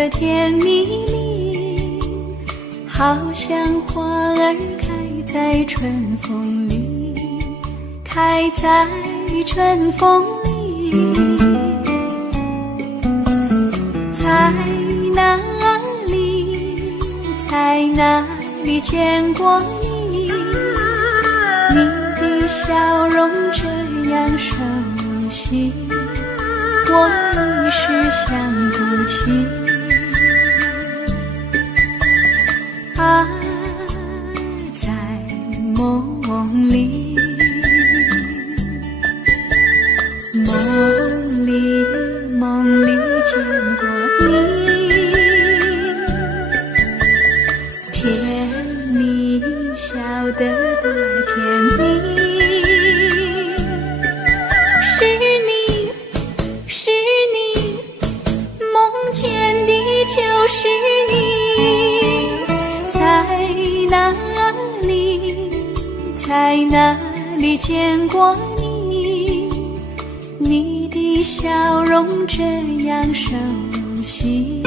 得甜蜜蜜，好像花儿开在春风里，开在春风里。在哪里，在哪里见过你？你的笑容这样熟悉，我一时想不起。啊，在梦里，梦里见过你，甜蜜笑得多甜蜜。是你，梦见的就是你。在哪里见过你？你的笑容这样熟悉，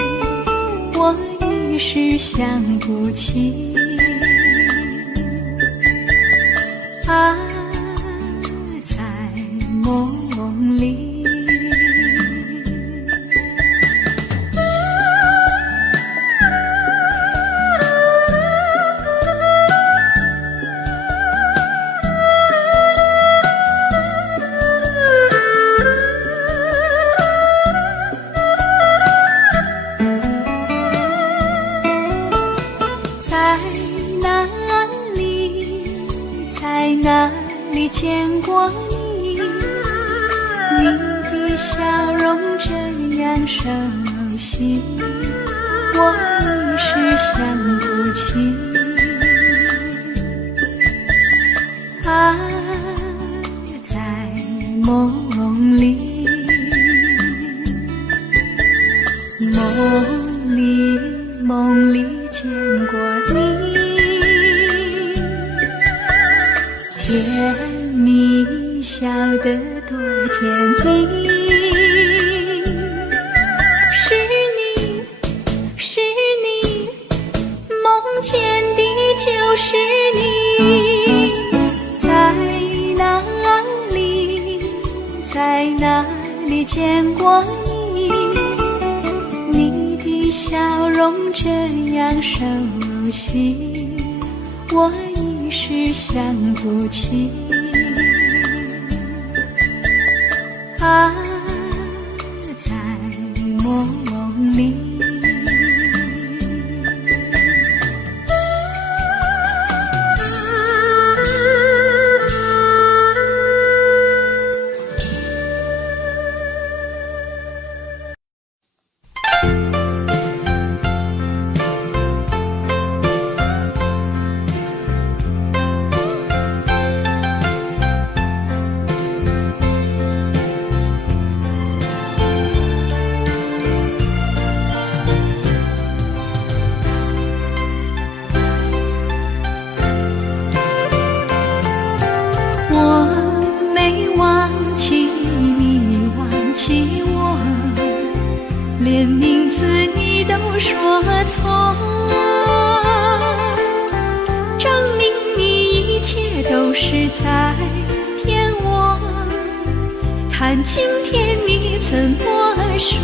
我一时想不起。啊，在梦里。在哪里见过你？你的笑容这样熟悉，我一时想不起。啊，在梦里，梦里见过你。甜蜜笑得多甜蜜。是你，梦见的就是你。在哪里见过你？你的笑容这样熟悉，我一时想不起。啊，在梦里。连名字你都说错，证明你一切都是在骗我。看今天你怎么说？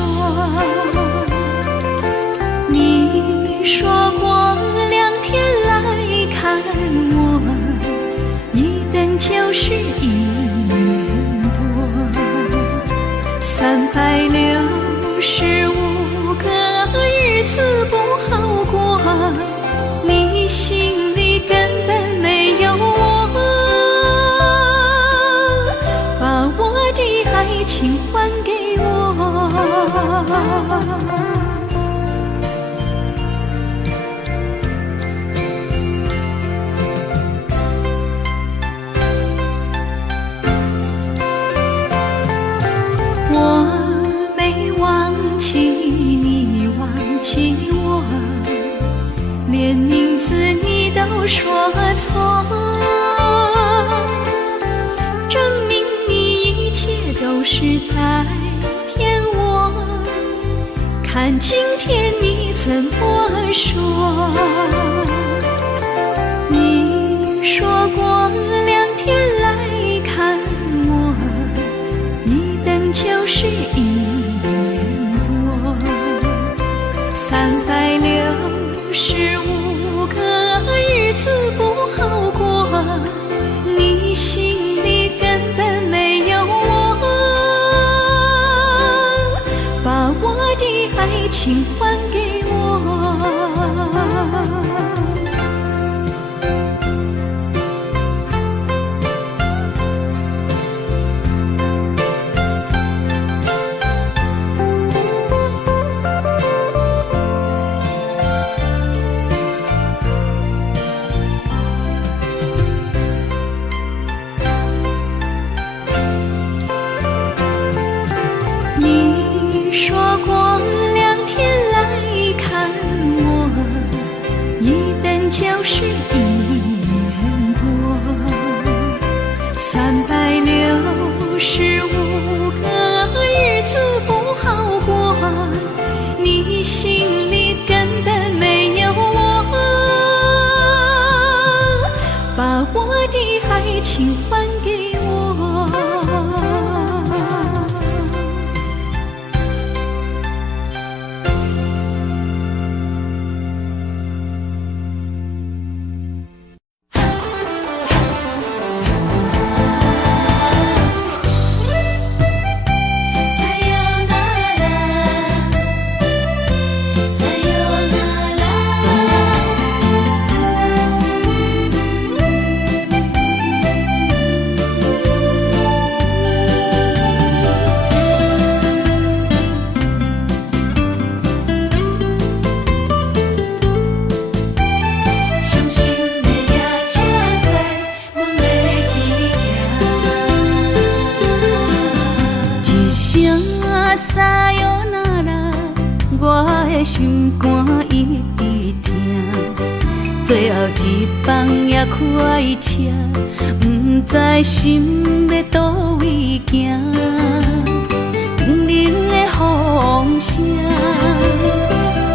你说过2天来看我，一等就是1年多，365个日子不好过，你心里根本没有我，把我的爱情还给我。连名字你都说错，证明你一切都是在骗我。看看今天你怎么说？你说过2天来看我，一等就是1年多，365个日子不好过，你心里根本没有我，把我的爱情还给我。你说过2天来看我，一等就是1年多，365个日子不好过，你心里根本没有我，把我的爱情还给我。心肝一直疼，最后一棒也开车，不知心要倒位行。冷冷的风声，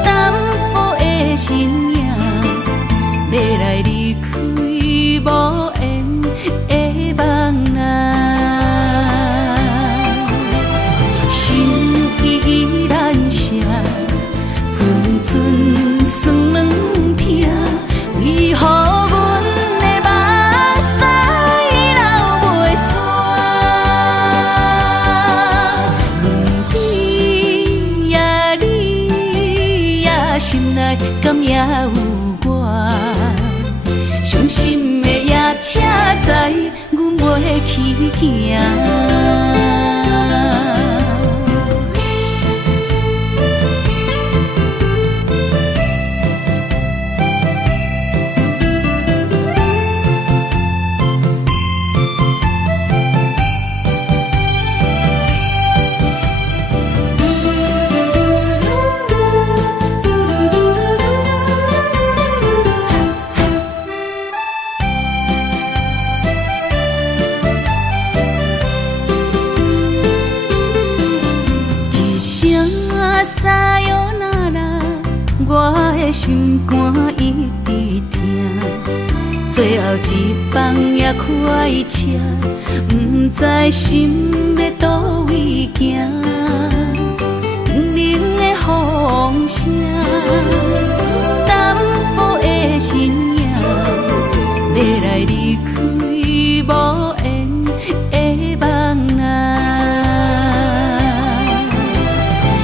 淡薄的身影，要来离开无缘的梦啊。心依然舍。阵酸软痛，为何阮的目屎流袂煞？轮回呀你呀，心内敢也有我？伤心的夜车载，阮袂去行。我的心肝一直疼，最后一棒也开车，不知心要倒位行。冷冷的风声，淡薄的身影，要来离开无缘的梦啊。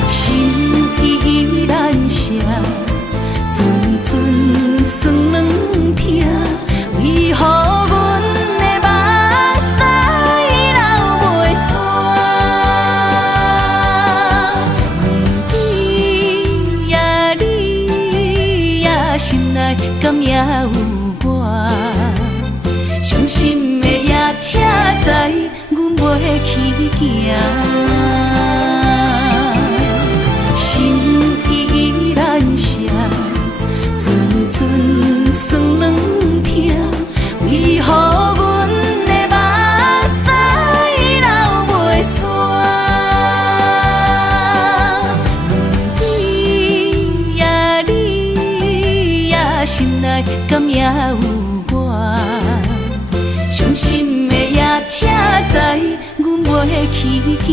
心依然舍。酸软痛，为何阮的目屎流袂煞？轮回呀你呀，心内敢也有我？伤心的夜车载，阮袂去行。心依然舍。阵阵酸软痛，为何阮的目屎流袂煞？轮回有我，伤心的也请知，阮袂去行。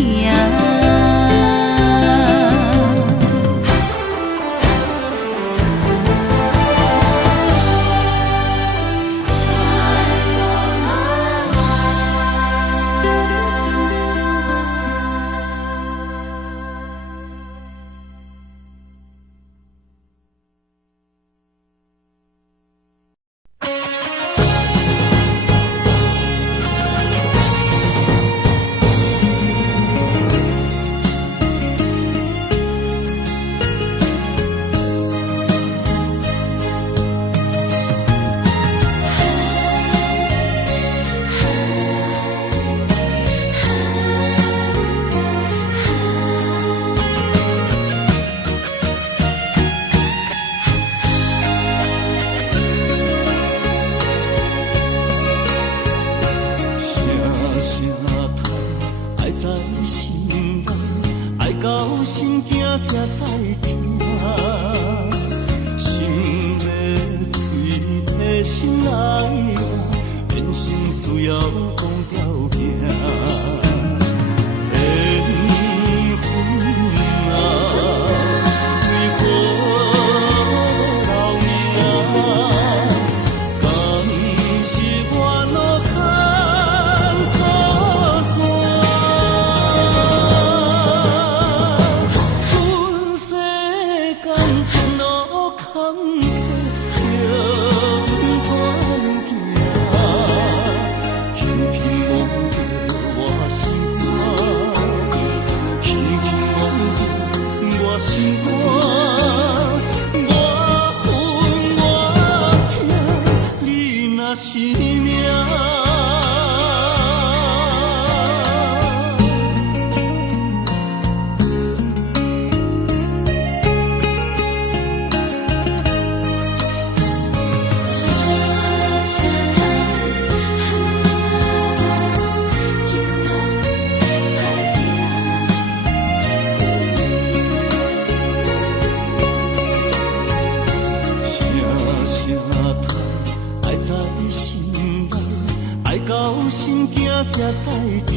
才知听，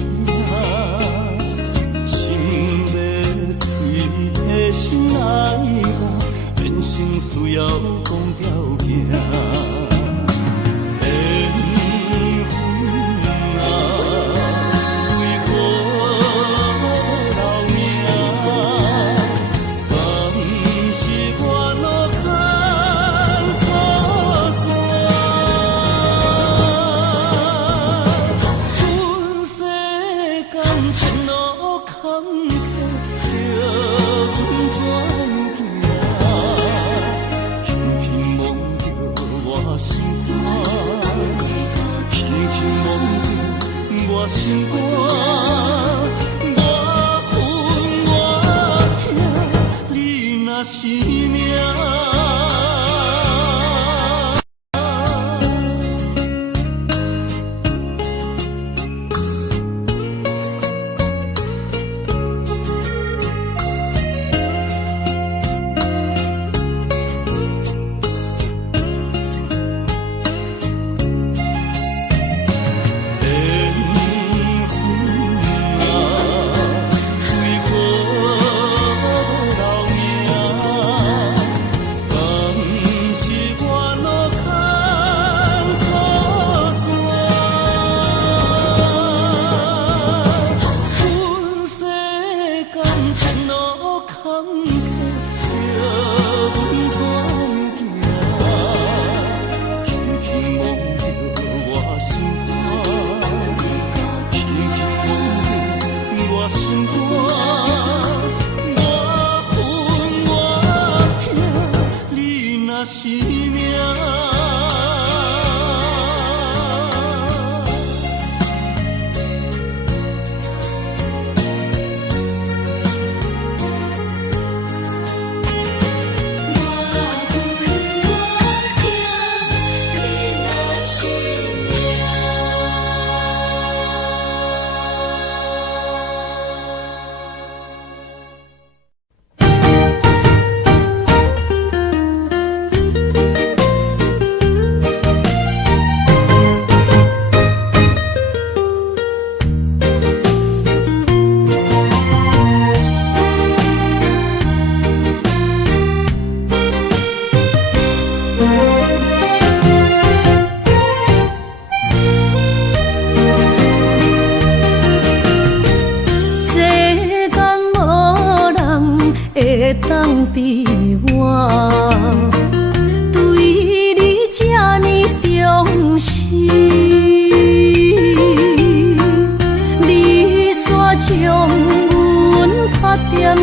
心要嘴提心爱我，变成需要讲条行。心肝，我恨我痛，你若是命。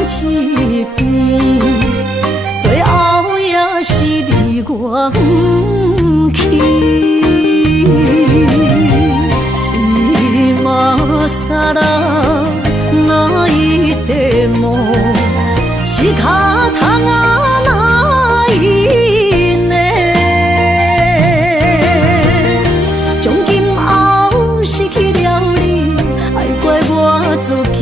一边，最后也是你我不去。今さら泣いても仕方がないね。从今后失去了你，爱怪我自己。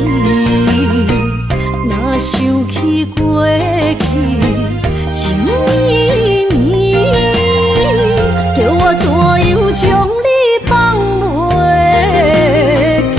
若想起过去情绵绵，叫我怎样将你放袂记？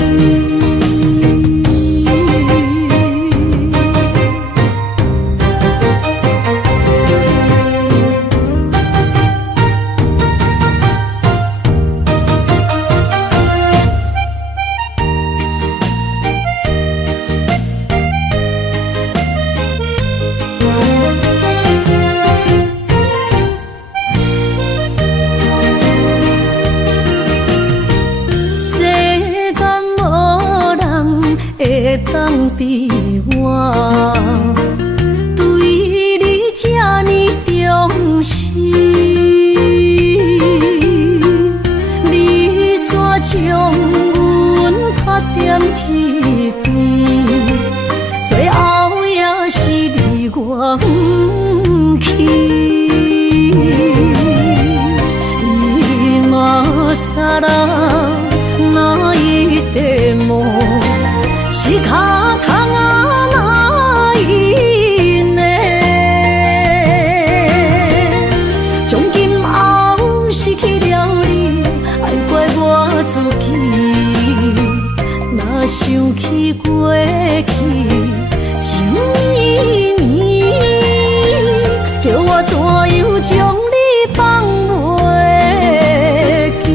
会当比我对你这呢重视，你煞将阮拍点一边，最后也是你我不去。今さら泣いても仕方がないね。从今后失去了你，爱怪我自己。若想起过去情绵绵，叫我怎样将你放袂记？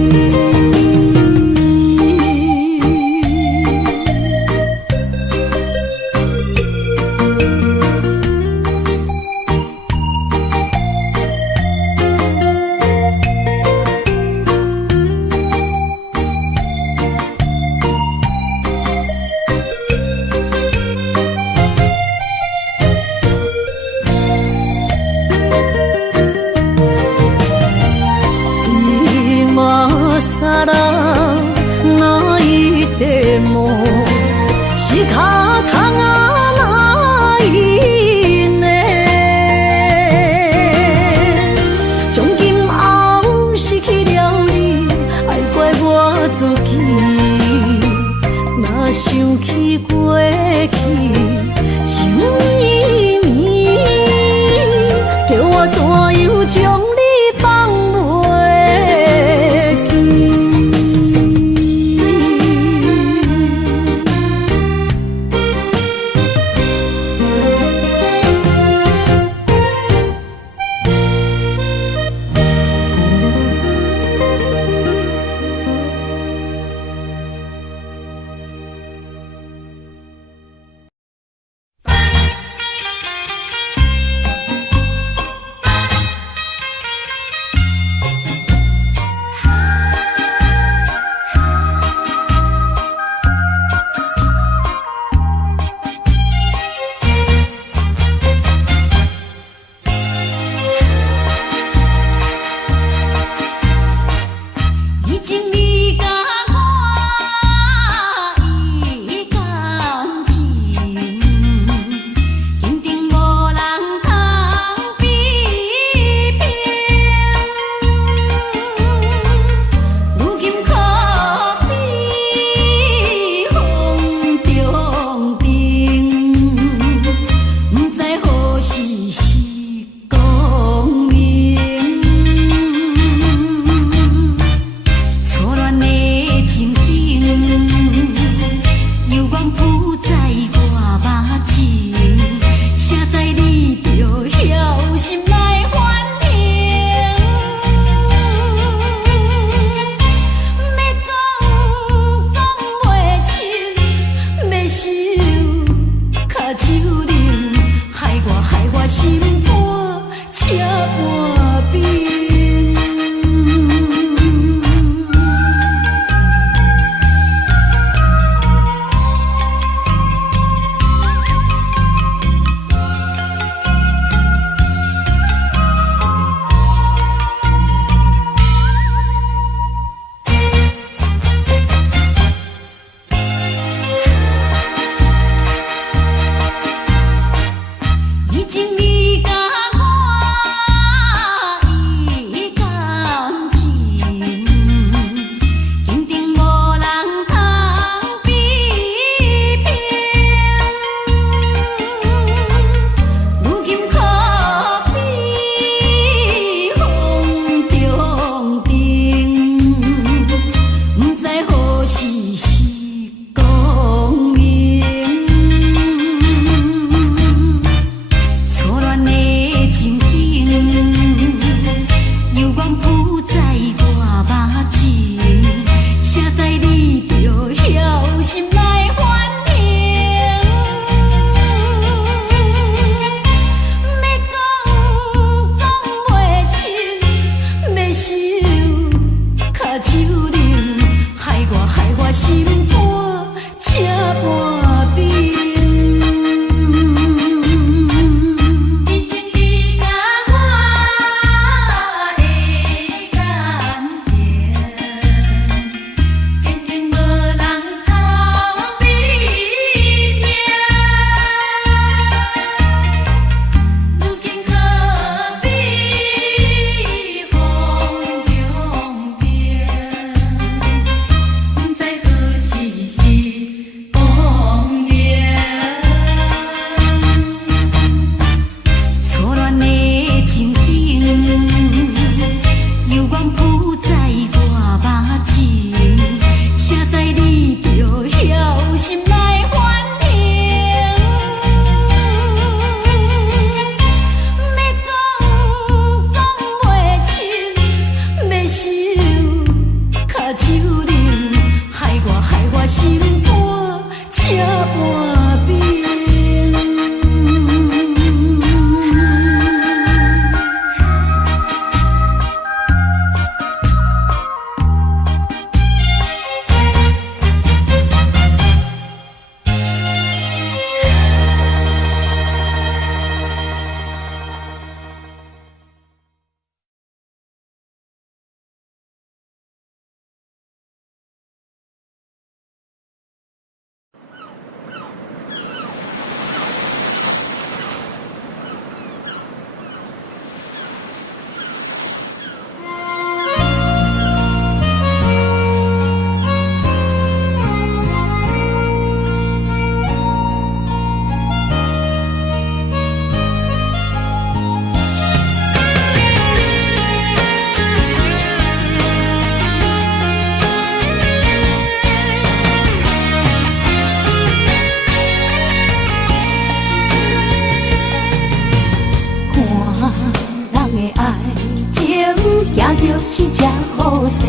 就是这好势，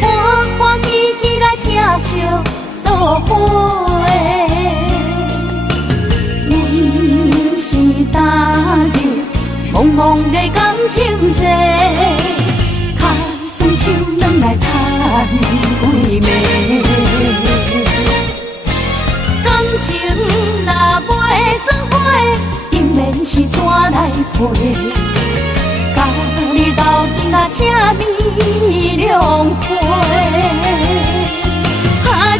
欢欢喜喜来疼惜做伙。阮是踏入茫茫的感情债，脚酸手软来叹几暝。感情若袂做伙，永免是怎来陪？甲你斗阵若请你两杯。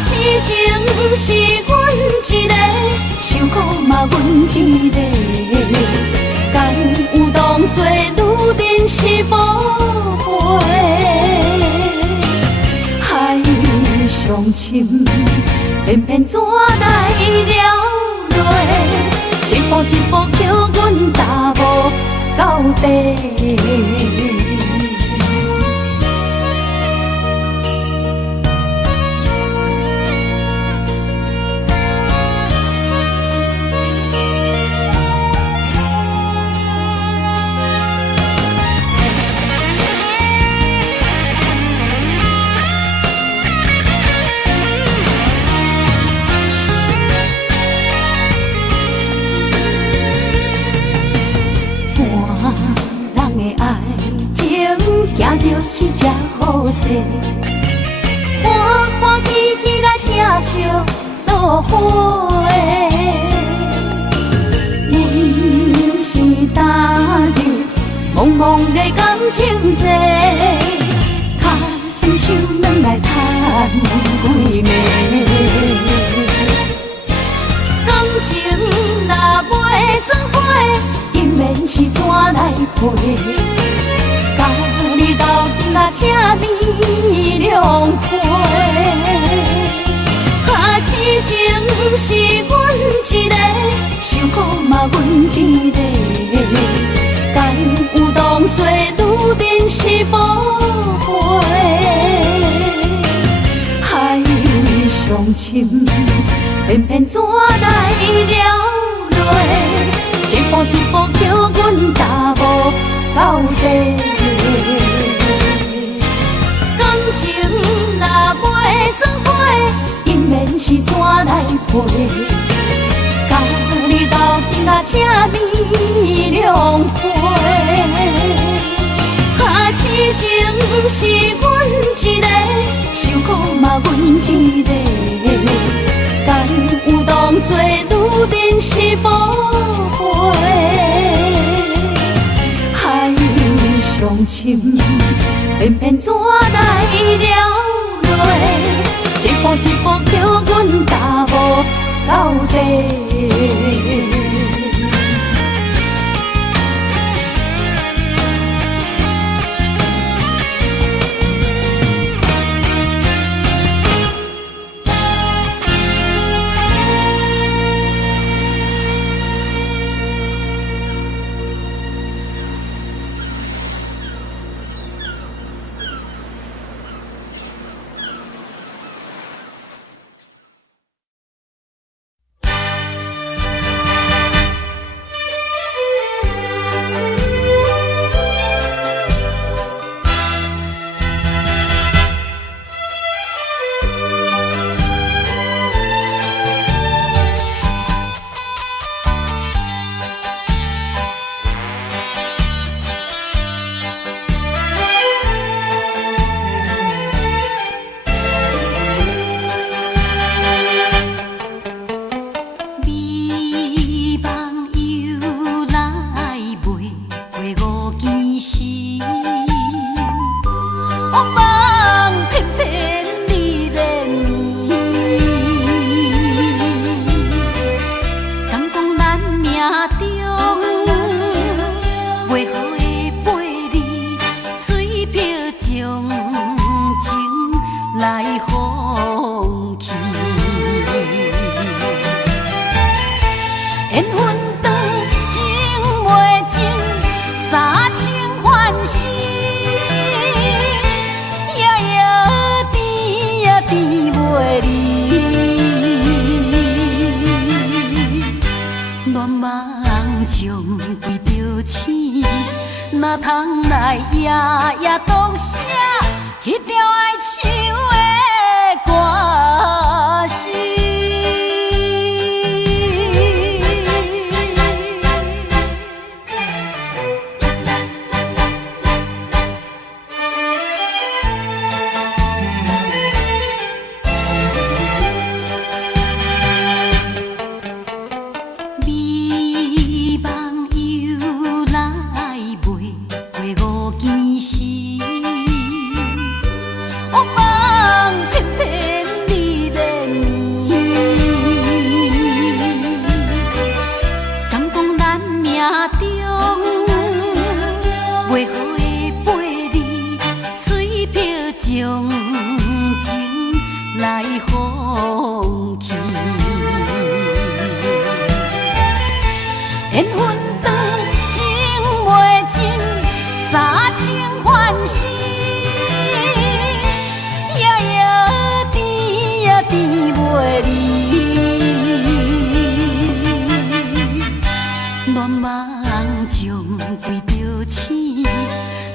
痴情是阮一个，受苦嘛阮一个，敢有当作女人是无悔？海上深，偏偏怎来了落？一步一步叫阮踏无到底。行着是这好势，欢欢喜喜来疼惜做伙。阮是踏入茫茫的感情债，脚酸手软来叹几暝。感情若袂做伙，永免是怎来陪？甲你斗阵若请你两杯。痴情是阮一个，受苦嘛阮一个，敢有当作女人是无悔？海上深，偏偏怎来了落？一步一步叫阮踏无到底。感情若袂做伙，永免是怎来陪？甲你斗阵若请你两杯。痴情是阮一个，受苦嘛阮一个，敢有当作女人是无悔？海上深，偏偏怎来了落？一步一步叫阮踏无到底。哪通来夜夜当写迄条爱唱的歌词？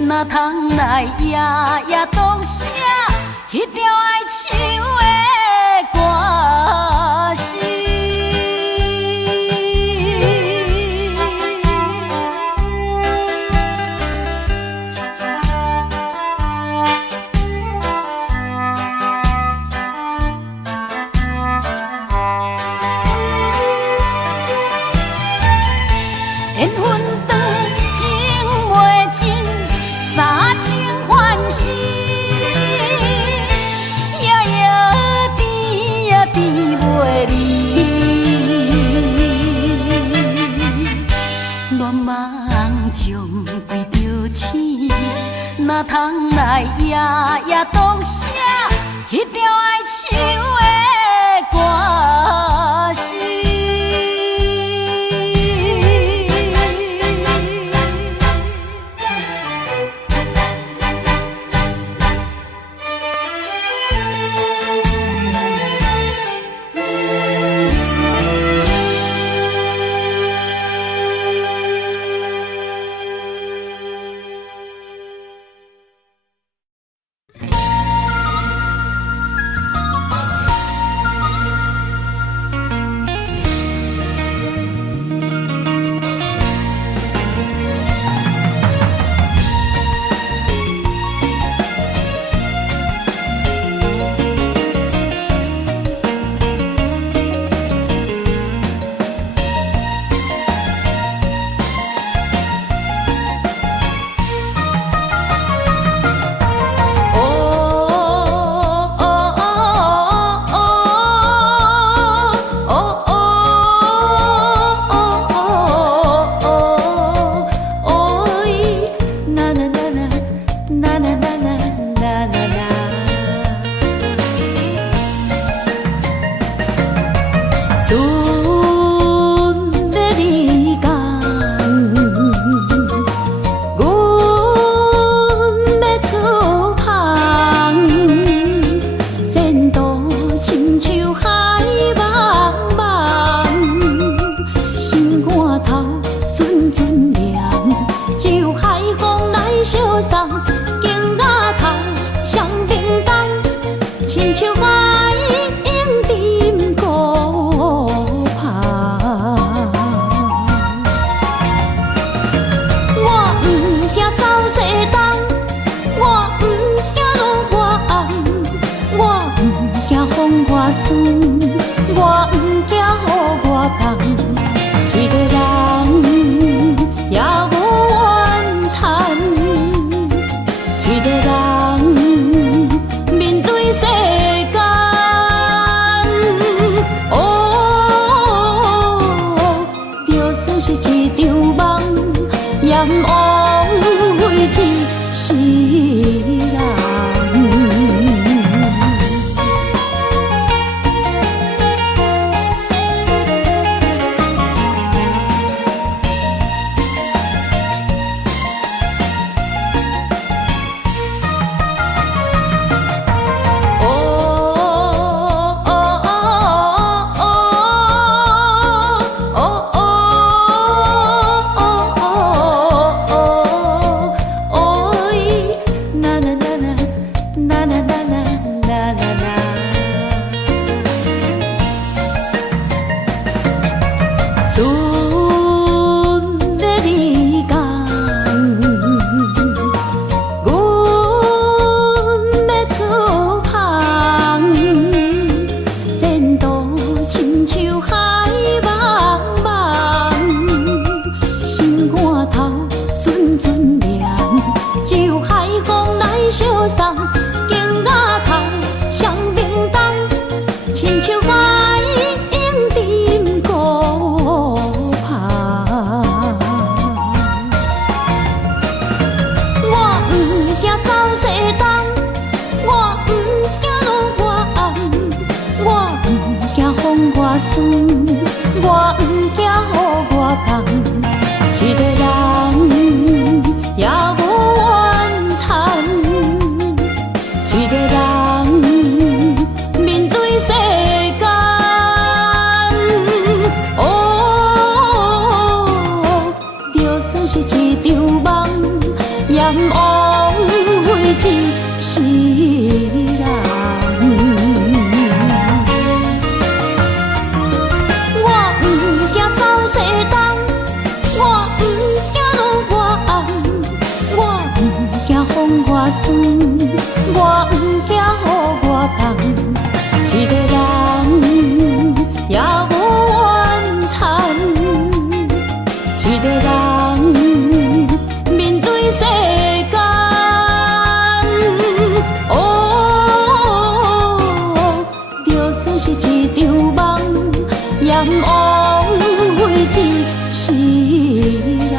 哪通来夜夜当写迄条爱唱的歌词？缘分长，情袂尽。三情欢喜，夜夜甜呀甜袂离。乱梦将规着醒，哪通来夜夜当写迄条爱唱的歌词？枉费一世人。我不惊走西东，我不惊路外暗，我不惊风外酸，我不惊雨外重。一个人也无怨叹，一个人面对世间，就算是一场梦，也枉费一世人。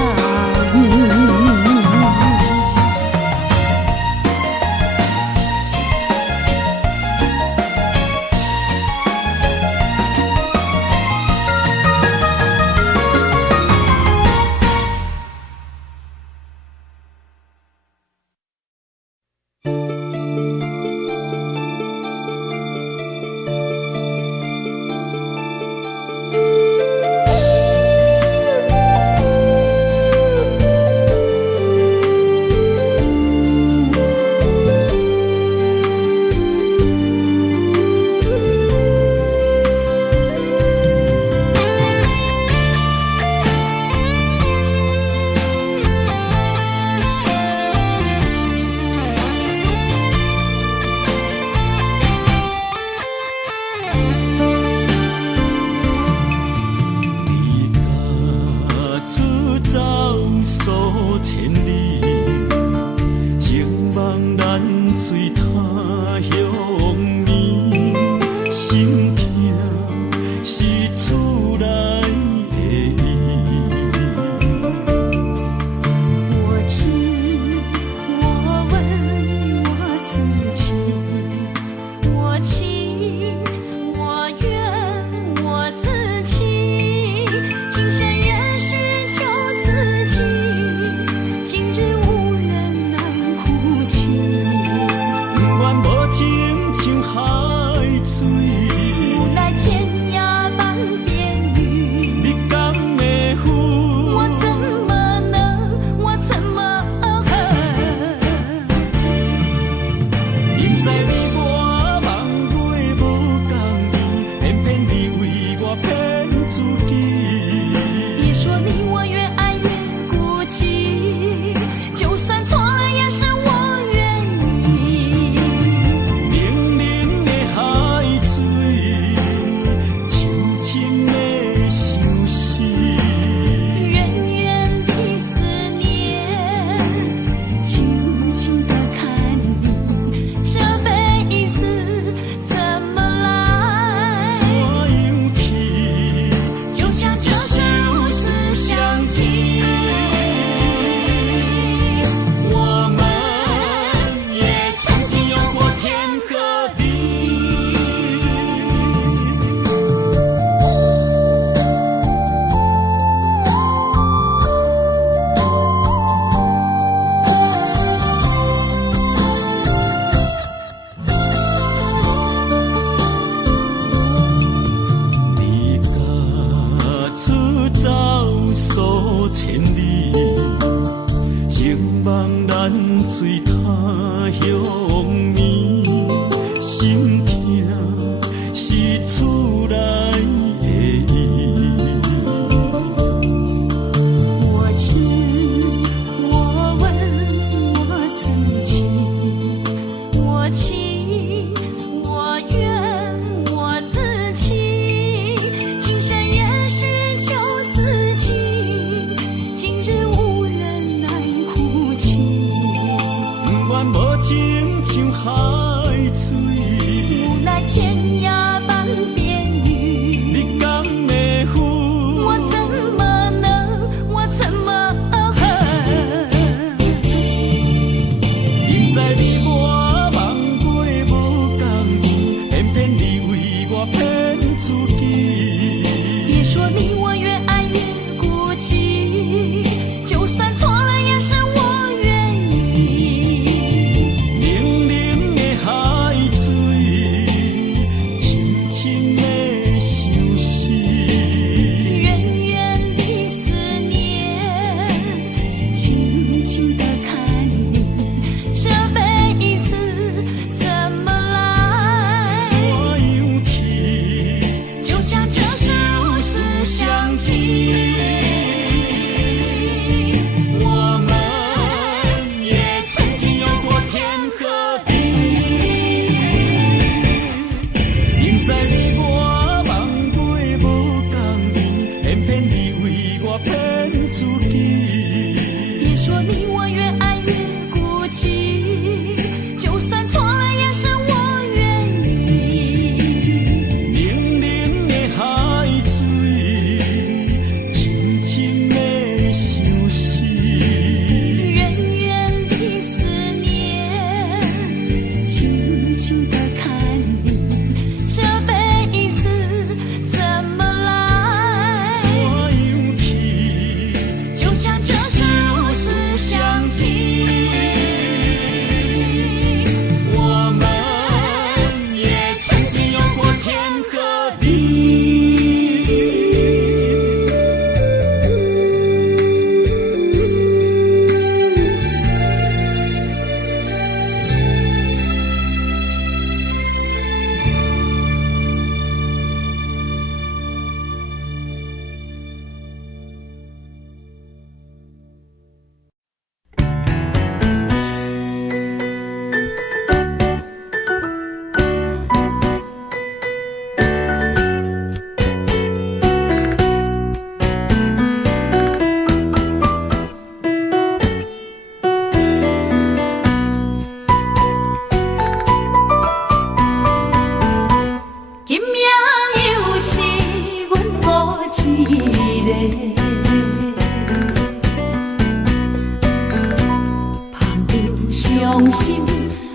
伤心，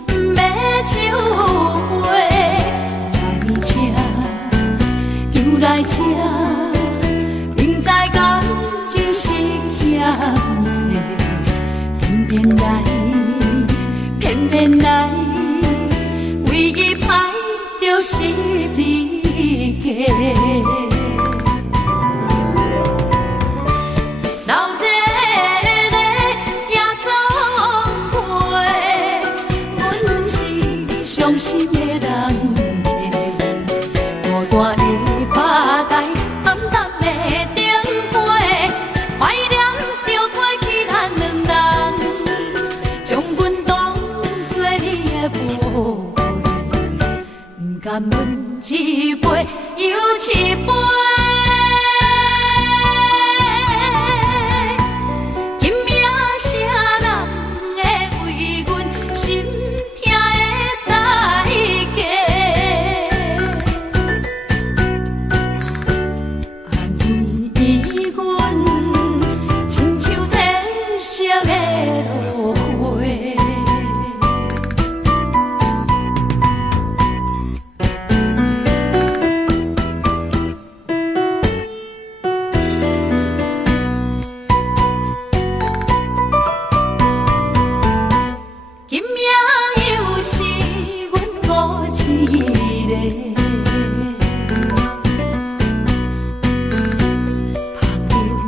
不要酒杯来吃，又来吃，明知感情是险多，偏偏来，偏偏来，为伊歹着是你家。伤心的人孤单的巴台，暗淡的灯花，怀念着过去咱两人，将阮当作你的宝贝，不甘阮一杯又一杯。今夜啥人会为阮心？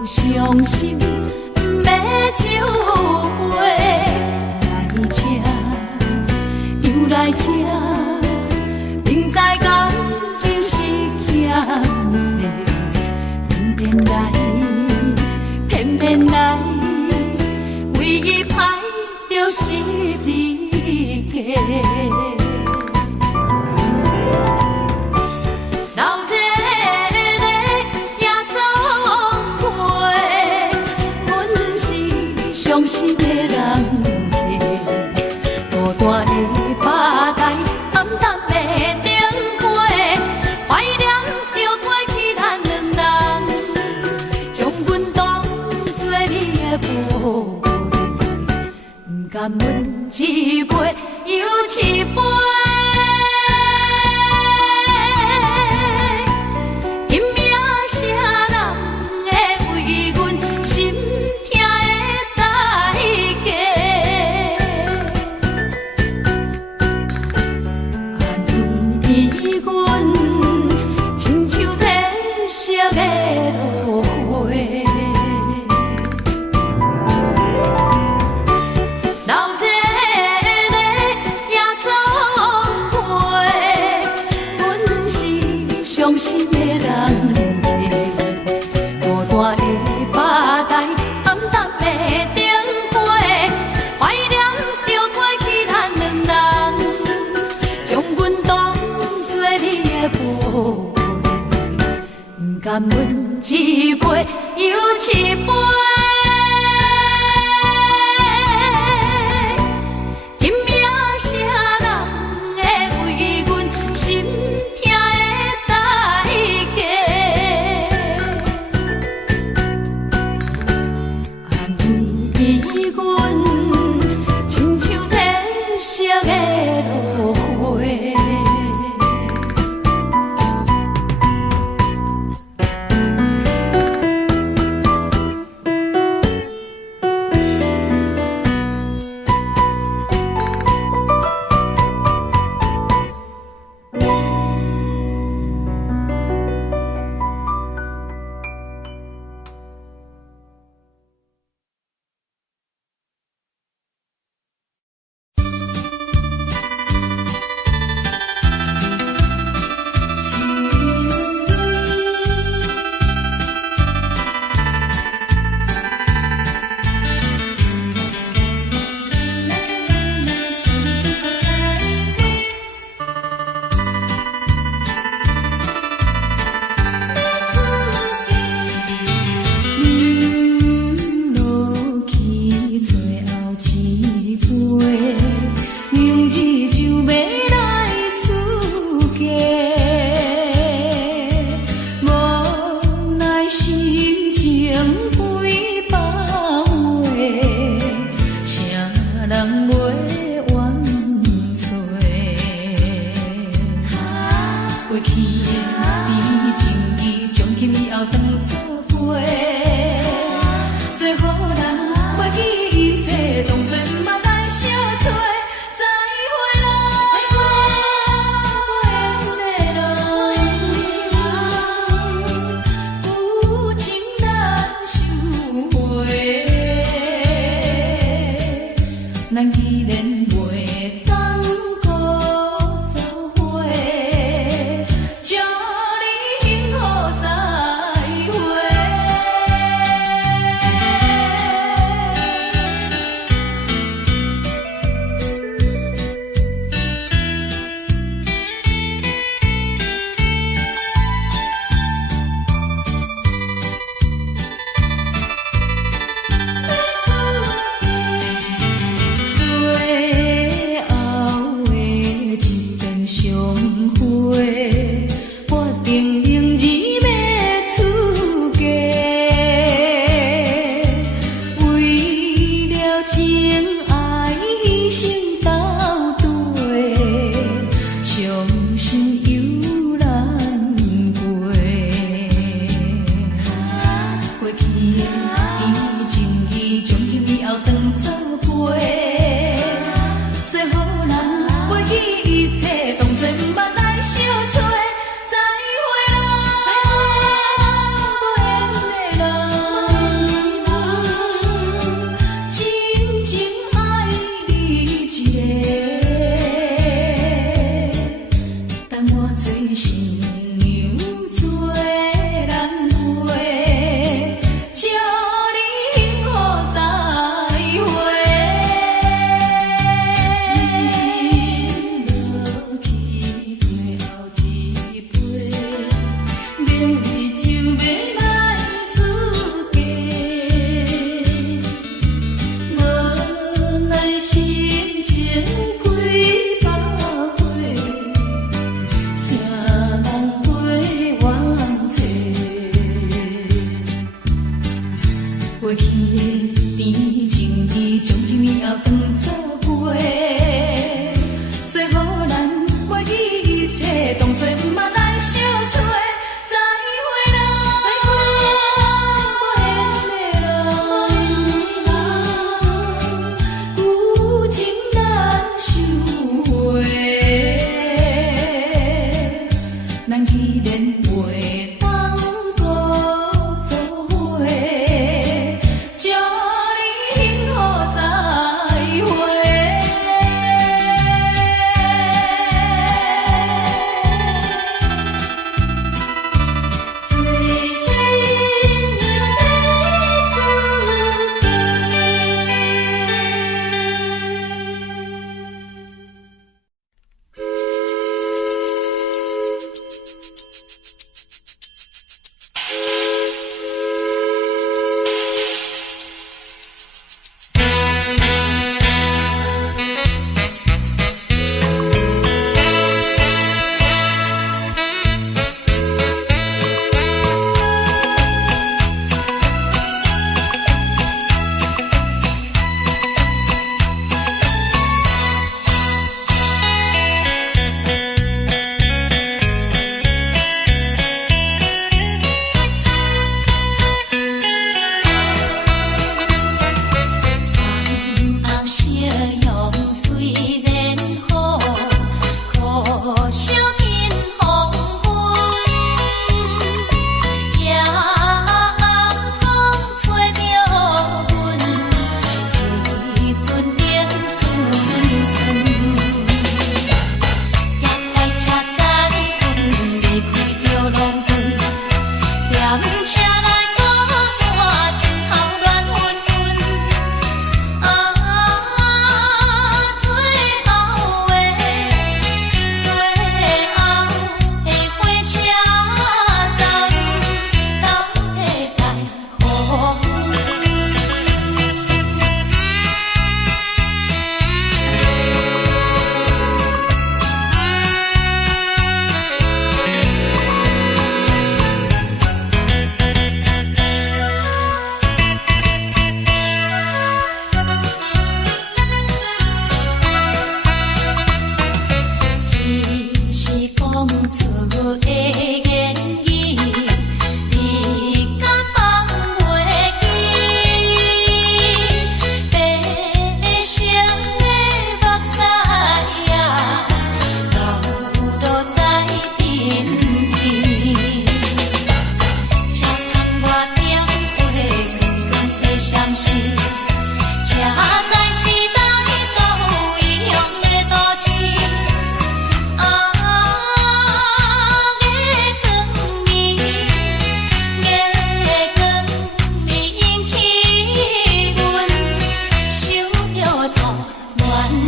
伤心，不要酒杯来吃，又来吃，明知感情是险多，偏偏来，偏偏来，为伊歹着是你家。伤心的人孤单的巴台，暗淡的灯花，怀念着过去咱两人，将阮当作你的宝贝，不甘阮一杯又一杯。今夜啥人会为阮心？色的落花，流热的夜总会，阮是伤心的人，孤单的巴台，暗淡的灯花，怀念着过去咱两人，将阮当作你的宝。不甘阮一杯又一杯，今夜啥人会为阮心痛的代价，安慰阮亲像褪色的落花。人袂过去的甜蜜情意，从今以后当作陪。做好人，袂记一切，当作毋捌来相找。再会啦，有情难收回。咱既然袂当搁做伙，祝你幸福再会。最后的一遍相会，我定仍然要出家。为了情爱牺牲斗对，伤心犹难过。过去的甜蜜情意，从今以后当作陪。做好人，袂记一切，当作毋捌来相找。再会啦，真情爱你一个，等我做新娘做人陪，祝你幸福再会。落去最后一杯，明日就要来出家，无奈心情。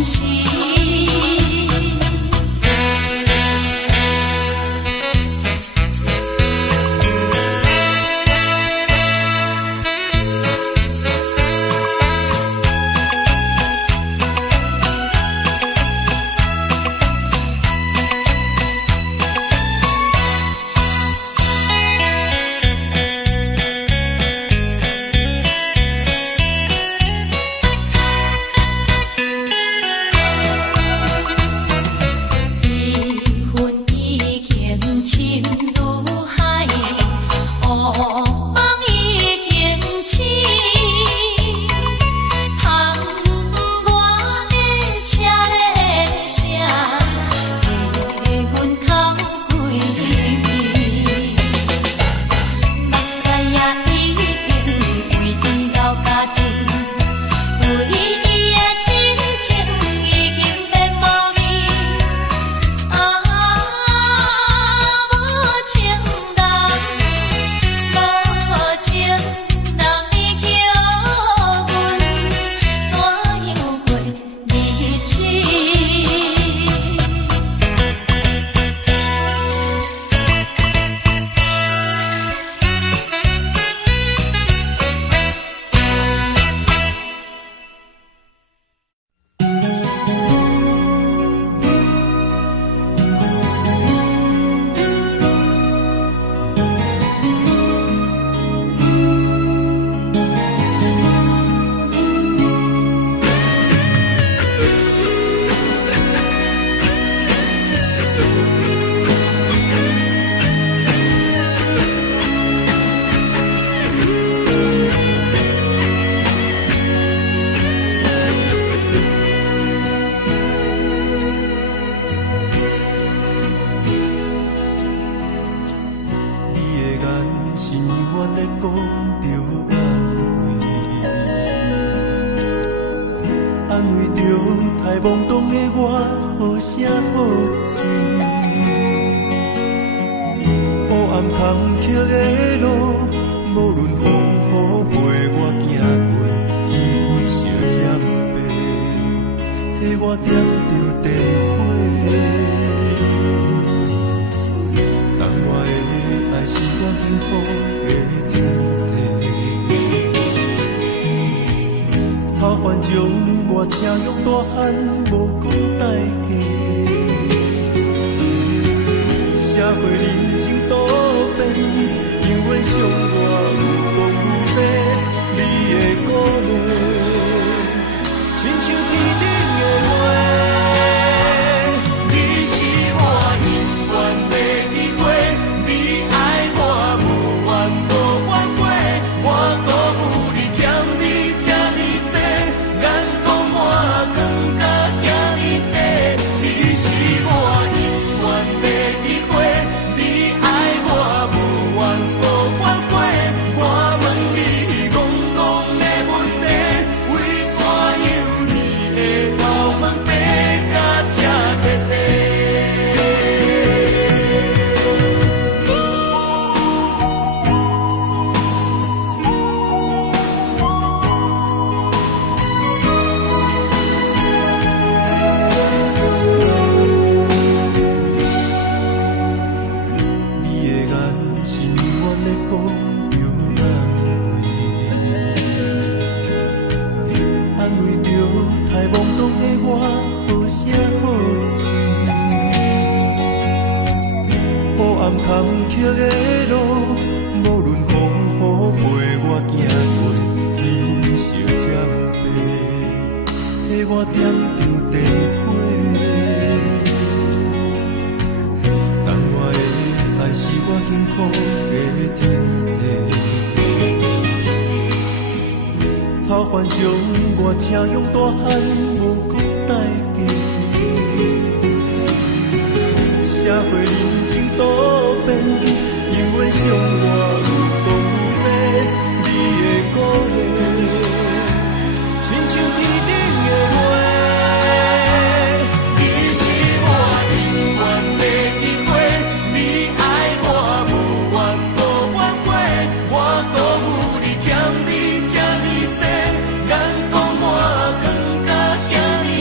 欠你这么多，人讲我更加欠你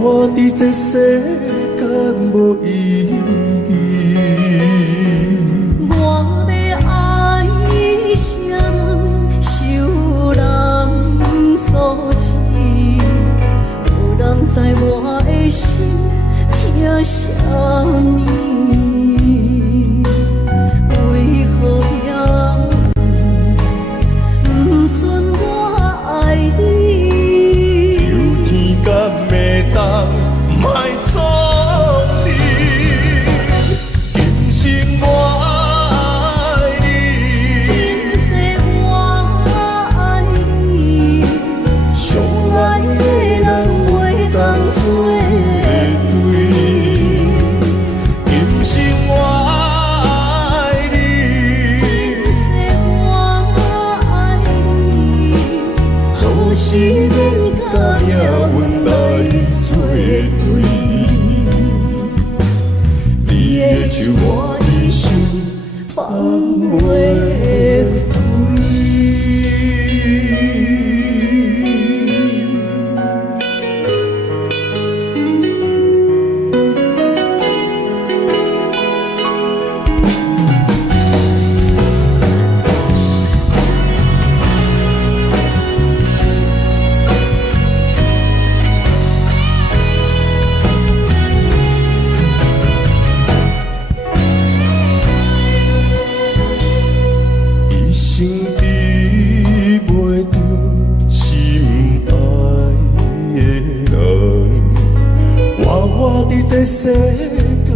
我伫这世间无意义。我要爱啥人，受人阻止，无人知我的心疼啥物。为何也不准我爱你？有天敢会当莫错你，今生我爱你，今世我爱你，相爱的人袂当做对。今生我爱你，今世我爱你，好时免甲命运来作对。你的手我的心放袂开。一生比袂着心爱的人，我伫这世间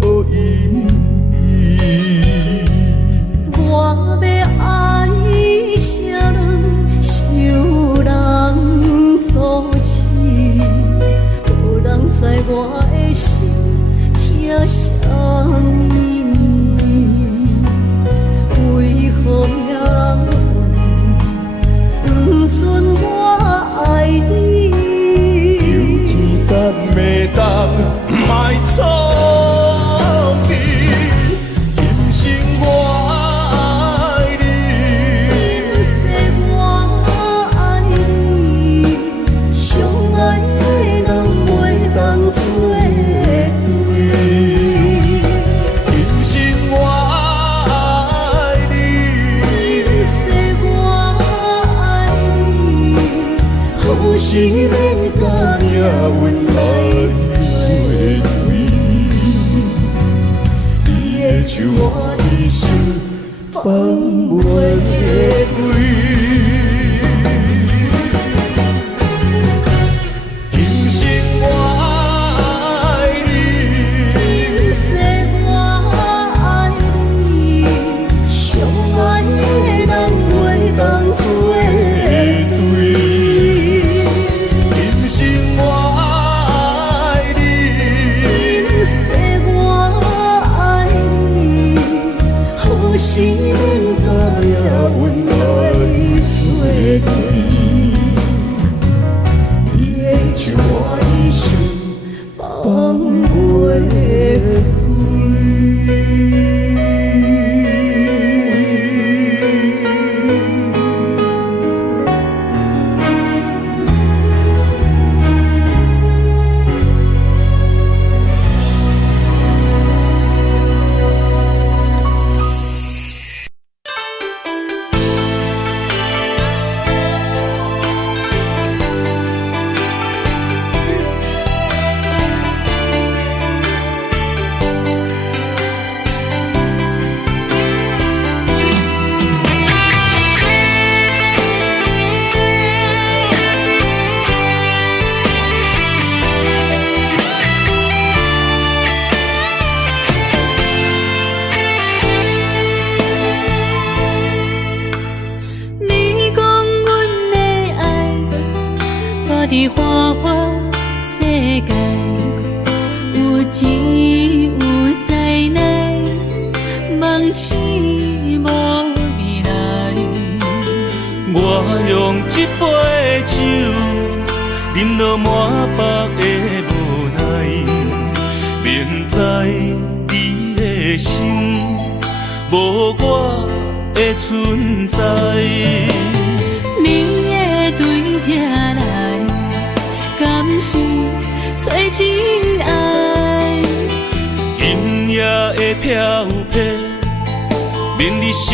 无意义。我要爱啥人，受人阻止，无人知我的心疼啥物。为何命运不准我爱你？有天敢会当莫错你，今生我爱你，今世我爱你，相爱的人袂当做对。今生我爱你，今世我爱你，好时免甲命运来作对。你的手我的心放袂开。今生我爱你，今世我爱你，相爱的人袂当做对。今生我爱你，今世我爱你，好时免甲命运来作对。你的手我的心放袂开。伫花花世界，有钱有西来，梦醒无未来。我用一杯酒，饮落满腹的无奈，明知你的心无我的存在。你的对这来，敢是错找真爱。音乐的飘飘，明日啥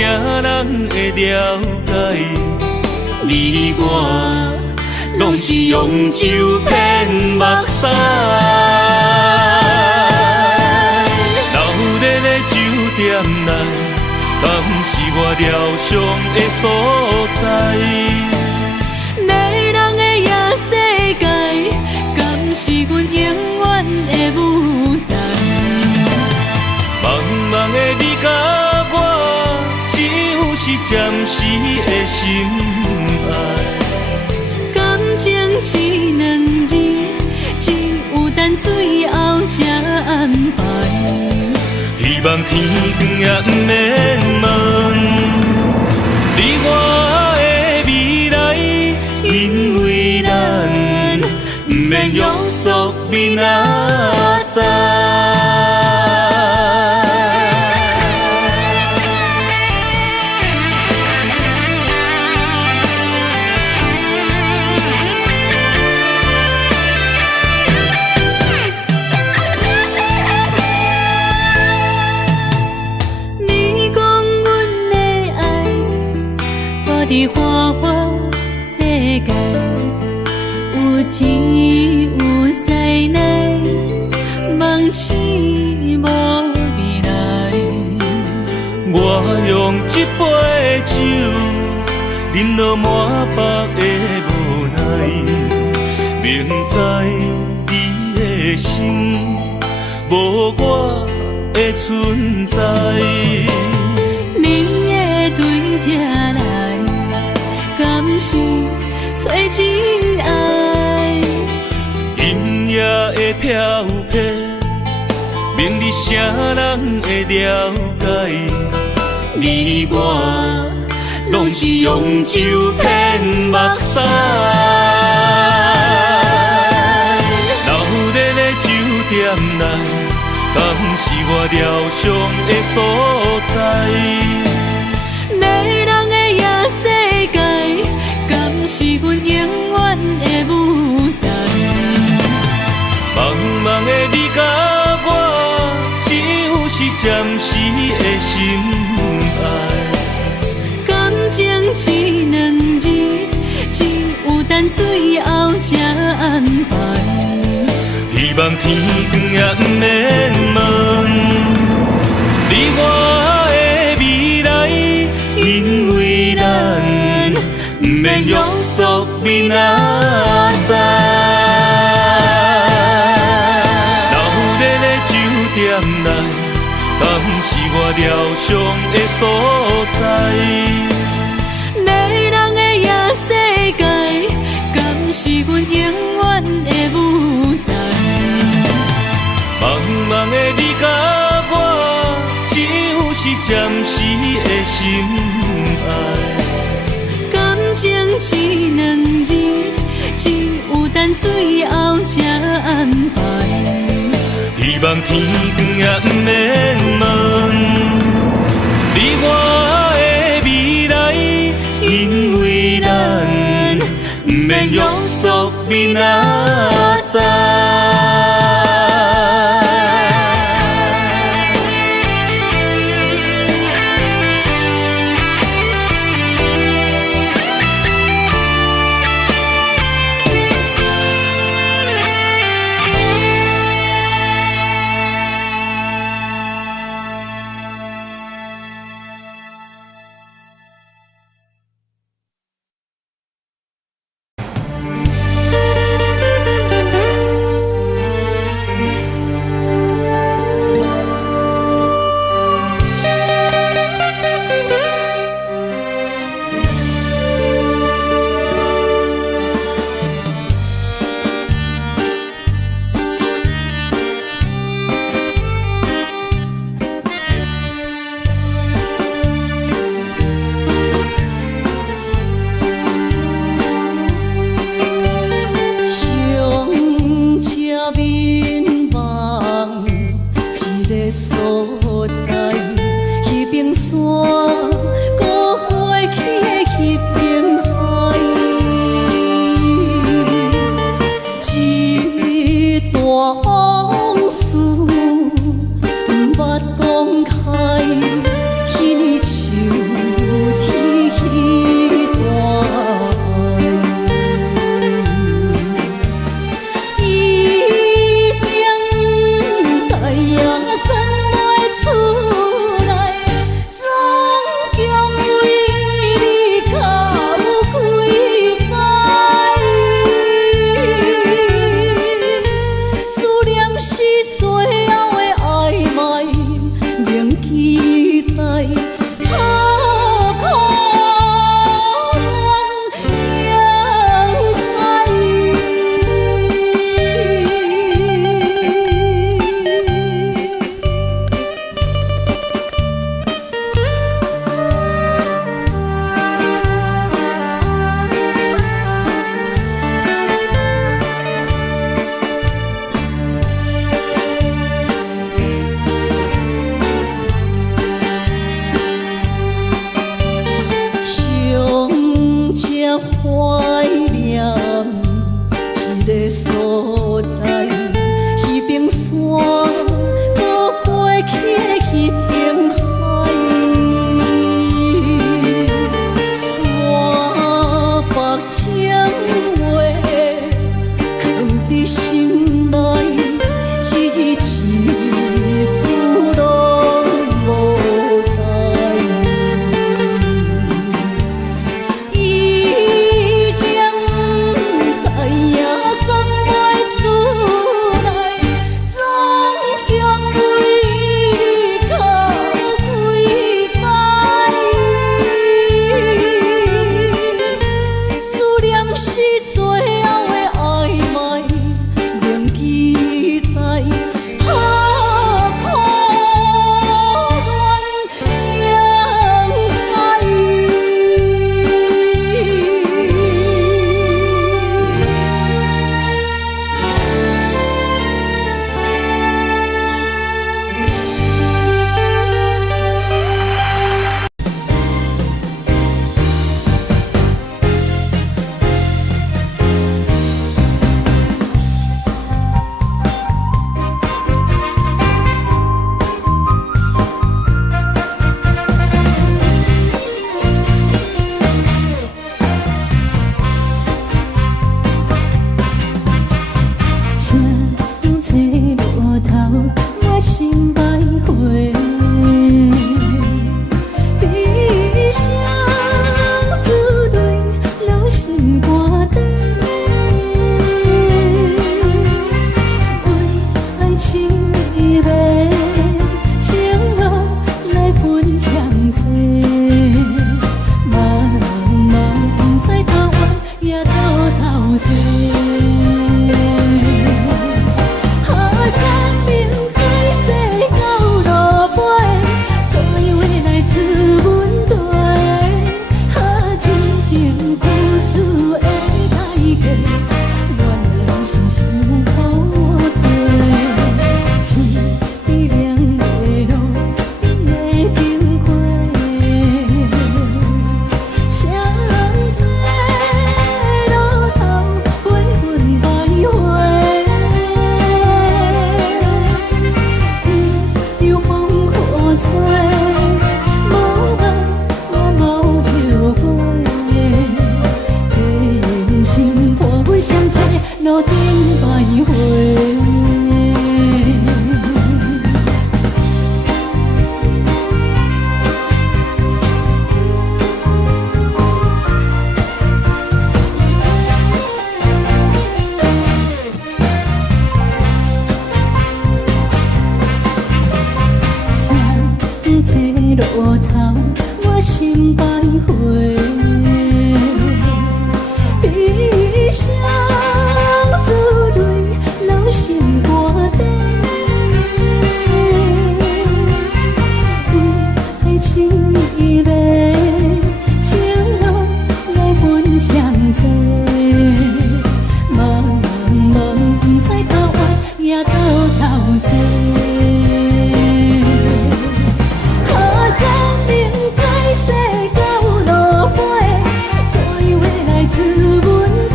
人会了解？你我拢是用酒骗目屎，流连的酒店内，敢是我疗伤的所在？迷人的夜世界，敢是阮永远的舞台？茫茫的你甲我，只有是暂时的心爱。感情一两字，只有等最后才安排。希望天光也不免问，你我的未来，因为咱不免约束明仔载。伫花花世界，有钱有势来，梦醒无未来。我用一杯酒，饮落满腹的无奈，明知你的心无我的存在。你的对这来，敢是找真爱？音乐的飘飘，明日啥人会了解？你我拢是用酒骗目屎，流连的酒店内，敢是我疗伤的所在？迷人的夜世界，敢是阮永远的舞台？茫茫的你甲我，只有是暂时的心爱。感情一两字，只有等最后才安排。希望天光也不免问，你我的未来，因为咱不免约束明仔载。流连的酒店内，敢是我疗伤的所在？迷人的夜世界，敢是阮永远的舞台？茫茫的你甲我，只有是暂时的心爱。感情一两字，只有等最后才安排。希望天光也不免问，你我的未来，因为咱不免约束明仔载。往事，不捌讲开，彼年秋天彼段爱，一定知影山袂出来，总强为你到几摆。思念是最后的暧昧，铭记在刻苦恋情海。上车怀念一个所在，彼边山，搁过去的彼边海。我北情话藏伫心内，一字一句拢无改。一定知影送袂出来，总强为你到几摆。思念是最后的暧昧，铭记在刻苦恋情海。双车路头，我心徘徊。悲伤珠泪流心肝底，为爱情依偎，情路来分相济。茫茫不知头弯也头头西。路顶徘徊。双车路头，我心徘徊。悲伤珠泪流心肝底，爱情依偎，情路来分相济。茫茫不知头弯也头头西。自问题，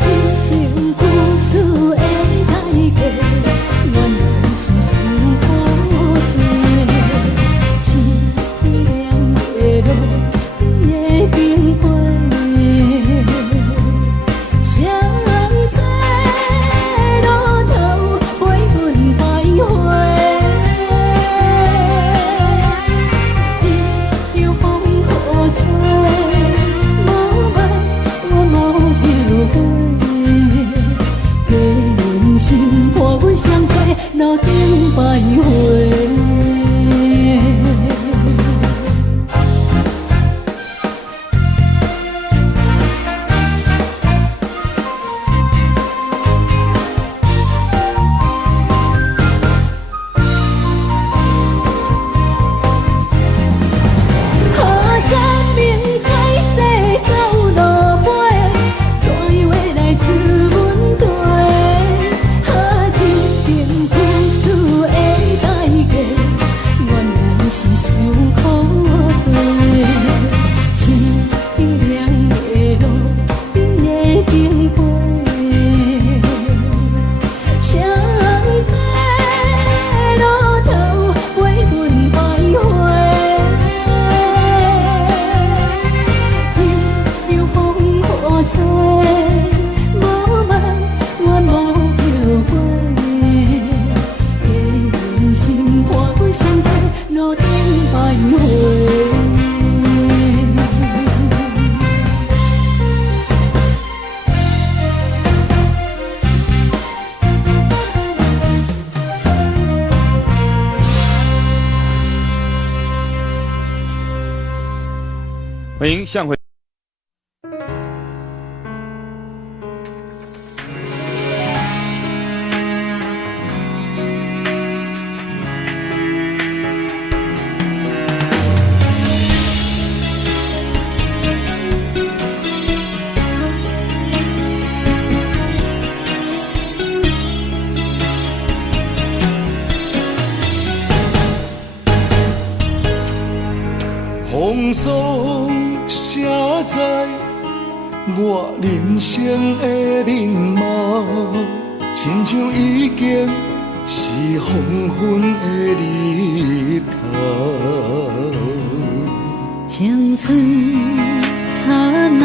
情情苦楚的心伴阮相做，路顶徘徊。欢迎向回。风霜写在我人生的面貌，亲像已经是黄昏的日头。青春刹那，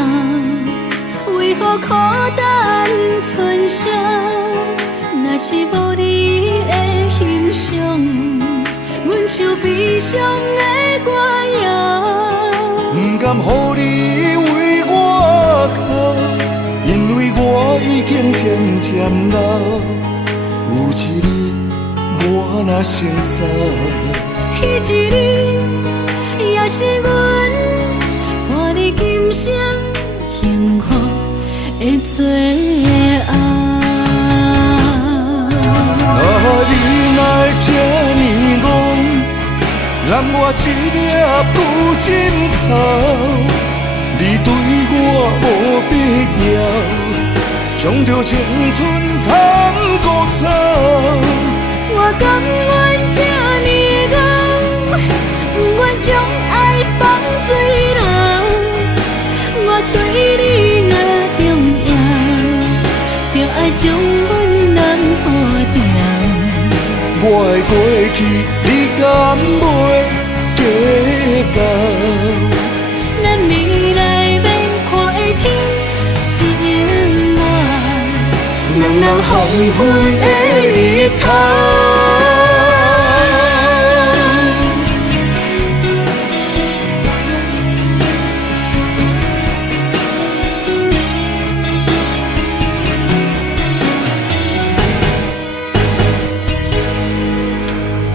为何孤单春宵？若是无你的欣赏，阮像悲伤的歌谣。不甘予你为我哭，因为我已经渐渐老。有一日我若先走，彼一日也是阮伴你今生幸福的最后。你若这呢戆，揽我一粒不尽头，你对我无必要，将着青春通孤草。我甘愿这呢戆，不愿将爱放水流。我对你若重要，就爱将阮人付掉。我的过去，你敢袂计较？咱未来免看的天心爱，人人黄昏的日头。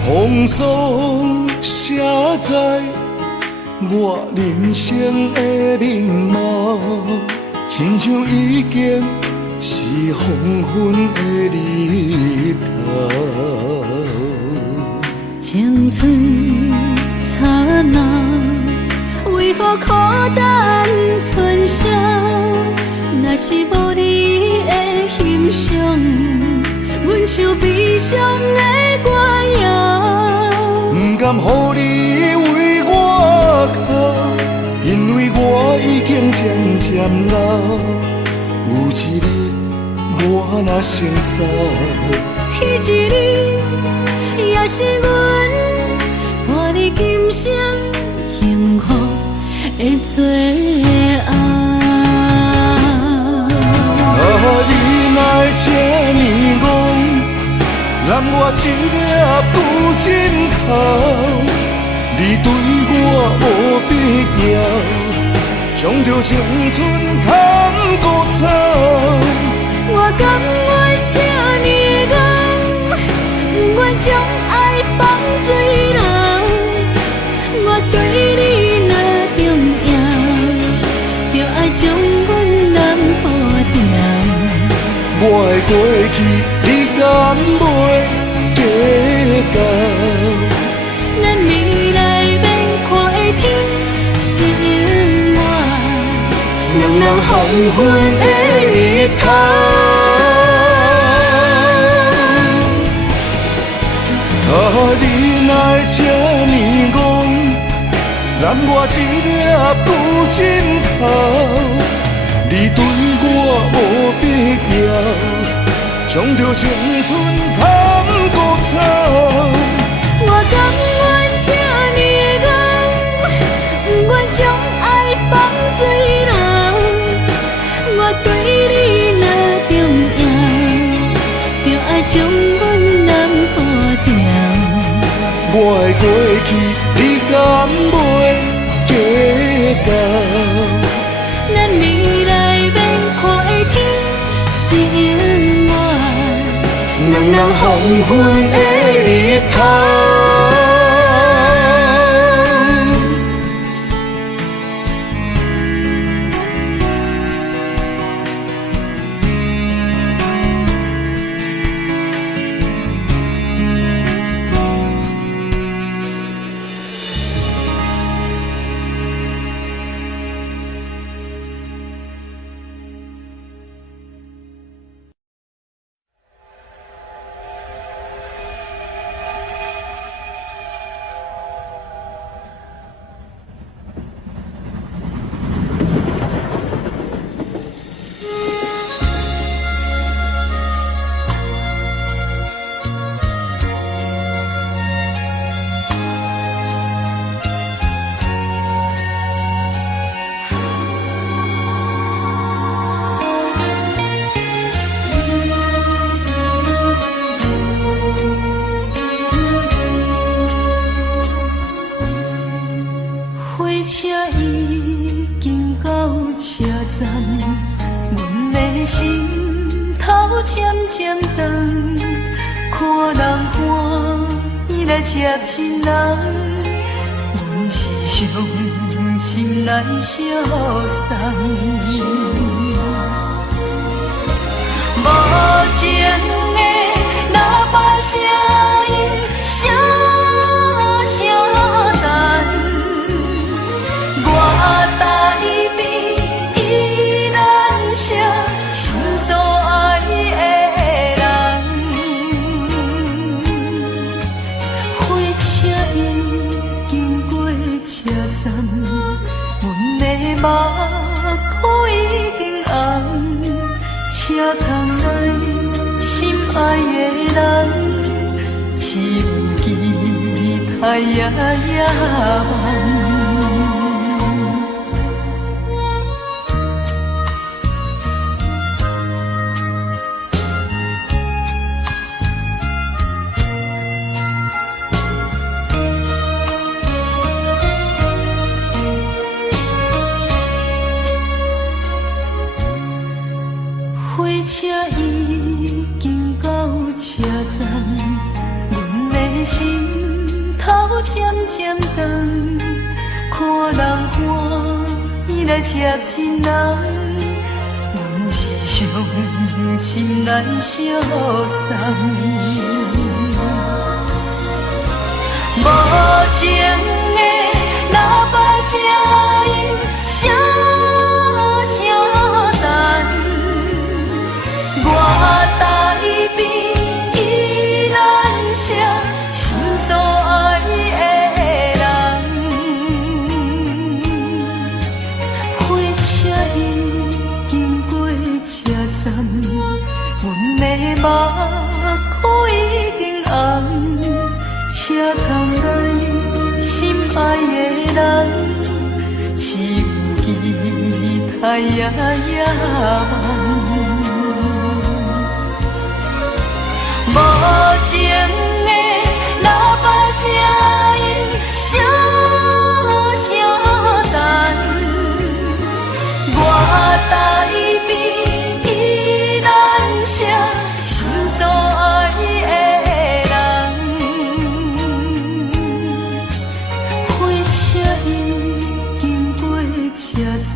风霜写在我人生的面貌，亲像已经是黄昏的日头。青春刹那，为何孤单春宵？若是无你的欣赏，阮像悲伤的歌谣。不甘予你为我哭，因为我已经渐渐老。有一日我若先走，彼一日也是阮伴你今生幸福的最后。你若这呢戆，揽我一粒不尽头，你对我无必要，将着青春通孤草。我甘愿这呢昏的日头。啊，你哪会这呢戆，揽我一粒旧枕头？你对我无必要，将着青春砍骨草。我甘愿这呢戆，不愿将爱放水流。我对你若重要，就爱将阮人付掉。我的过去，你敢袂计较？咱未来免看的天是永远，两人黄昏的日头。车已经到车站，阮的心头渐渐长，看人欢喜来接亲人，阮是伤心来相送。无情的喇叭声音，声声淡。我台边依然写心所爱的人，火车已经过车站，阮的目眶已经红，车窗内心爱的人，只有期待夜夜梦。火车已经到车站，阮的心头渐渐长，看人欢喜来接亲人，阮是伤心来相送。无情的喇叭声音，声声淡。我台边依然写心所爱的人，火车已经过车站，阮的目眶已经红，车窗内心爱的人，只有期待夜夜梦。无情的喇叭声音，声声淡。我台边依然写心所爱的人，火车已经过车站，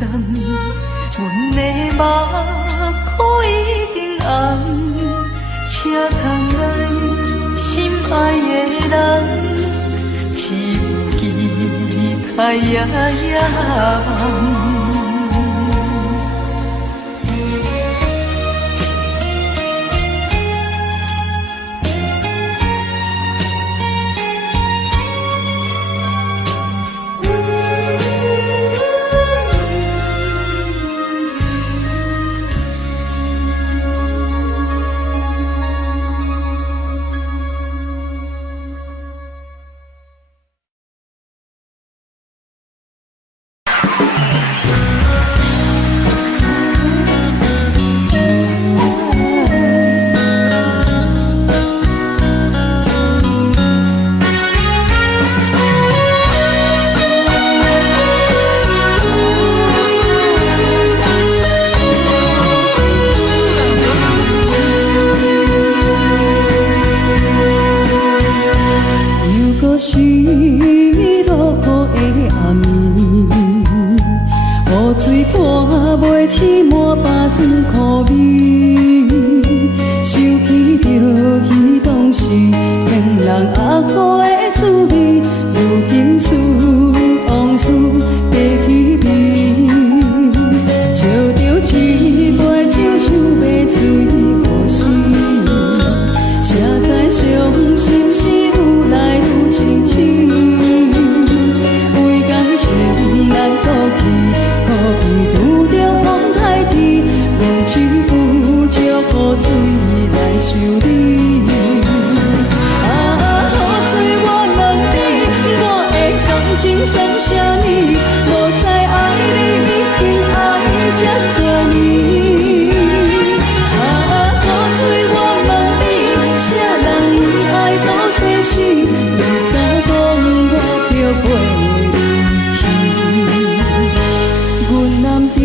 阮的目眶已经红。车窗内心爱的人，只有期待夜夜梦。你。雨水我问你，我的感情算啥呢？无知爱你已经爱这多年。雨水我问你，啥人为爱都生死？你敢讲我着陪你去？阮男着。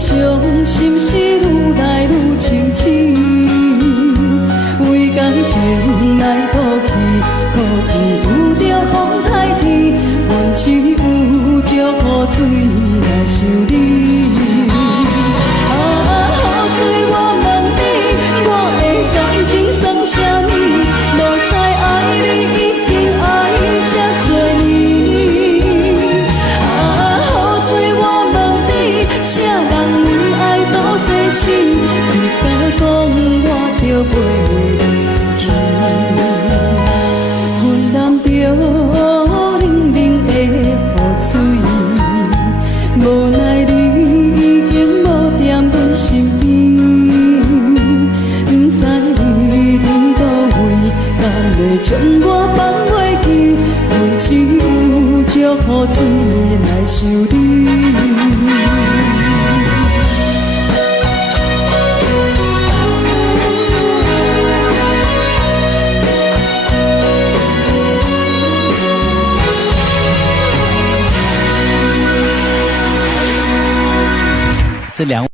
伤心事愈来愈清醒，为感情来赌气，可能有着风台天，阮只有祝雨水来想你。雨水我问你，我的感情算啥呢？无知爱你已经爱这多年。雨水我问你，啥人？你敢讲我着陪你去？阮淋着冷冷的雨水，无奈你已经无踮阮身边，不知你伫倒位，敢会将我放袂记？阮只有祝雨水来想你。这两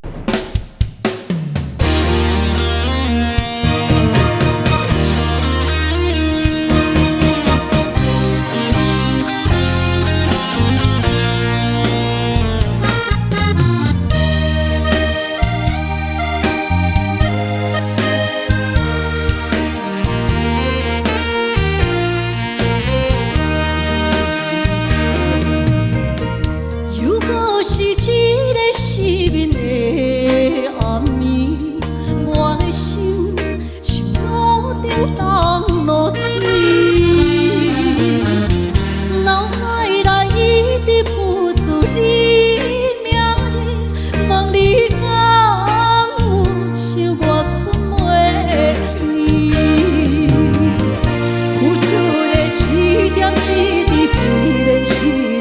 如果是一个失眠的暗暝，我的心像路顶东落水，脑海内一直浮出你名字，问你敢有像我困袂去？付出的一点一滴，虽然是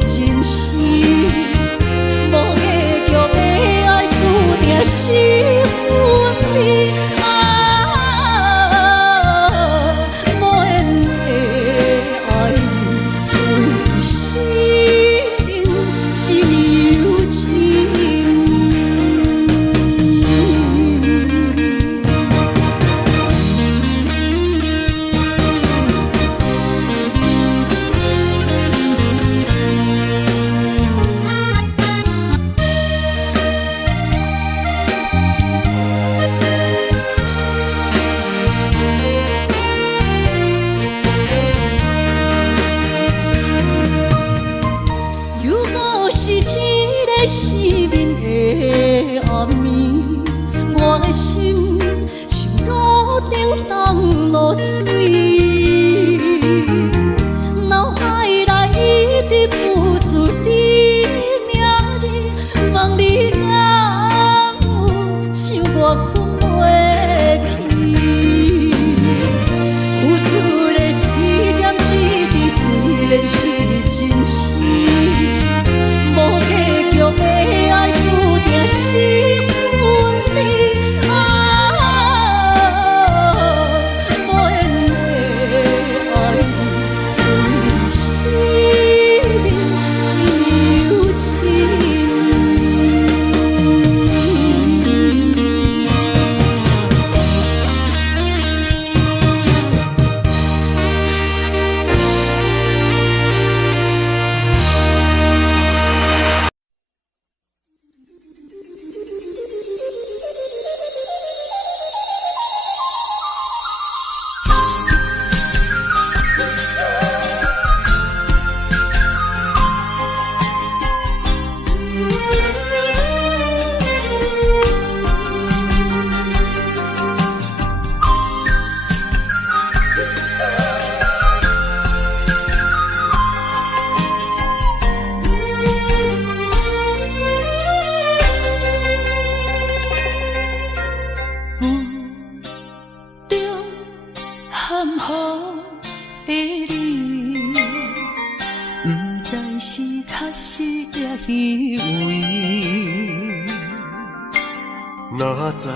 真实。是分离无缘的爱为心是有情。失眠的暗暝，我的心像路顶东落水，脑海内一直浮出你名字，问你敢有像我困袂去？付出的一点一滴，虽然是真实。无结局的爱，注定是分离无缘的知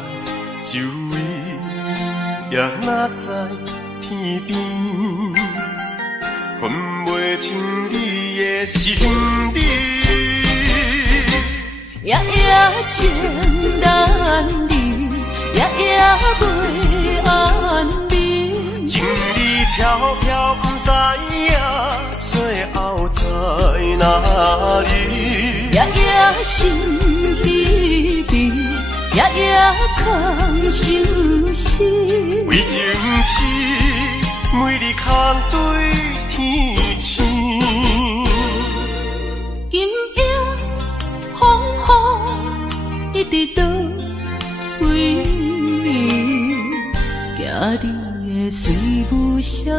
周围，也哪知天边，分袂清你的心理。夜夜情难离，夜夜袂安眠。情理飘飘，不知影最后在哪里。夜夜心悲悲，夜夜空相思。为情痴，每日空对天星。今夜风雨一直到为暝，惊你的随无消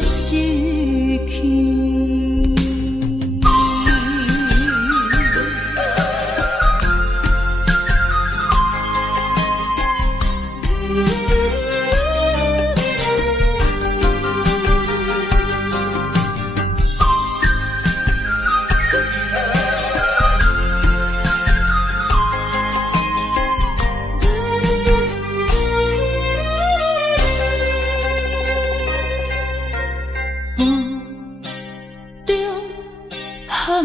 息去。含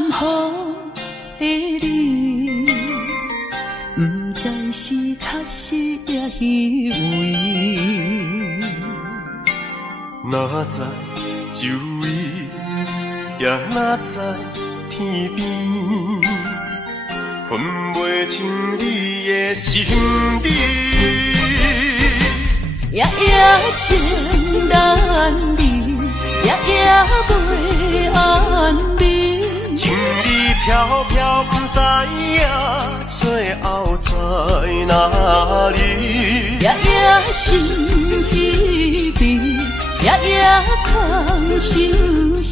雨的你，不知是确实也虚伪。哪知周围，也哪知天边，分袂清你的心理。夜夜情难离，夜夜袂安眠。情理飘飘，不知影最后在哪里。夜夜心悲悲，夜夜空相思。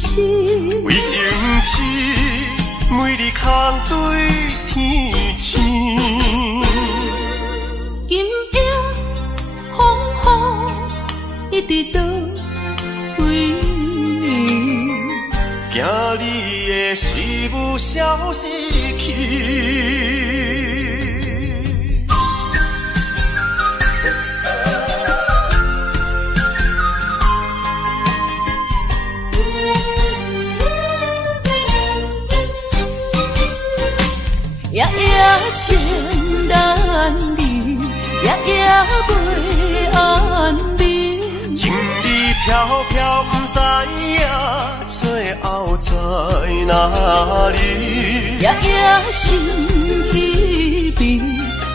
为情痴，每日空对天星。今夜风雨一直到为暝，惊你的随无消息去。夜夜情难离，夜夜袂安眠。情理飘飘，不知影最后在哪里。夜夜心悲悲，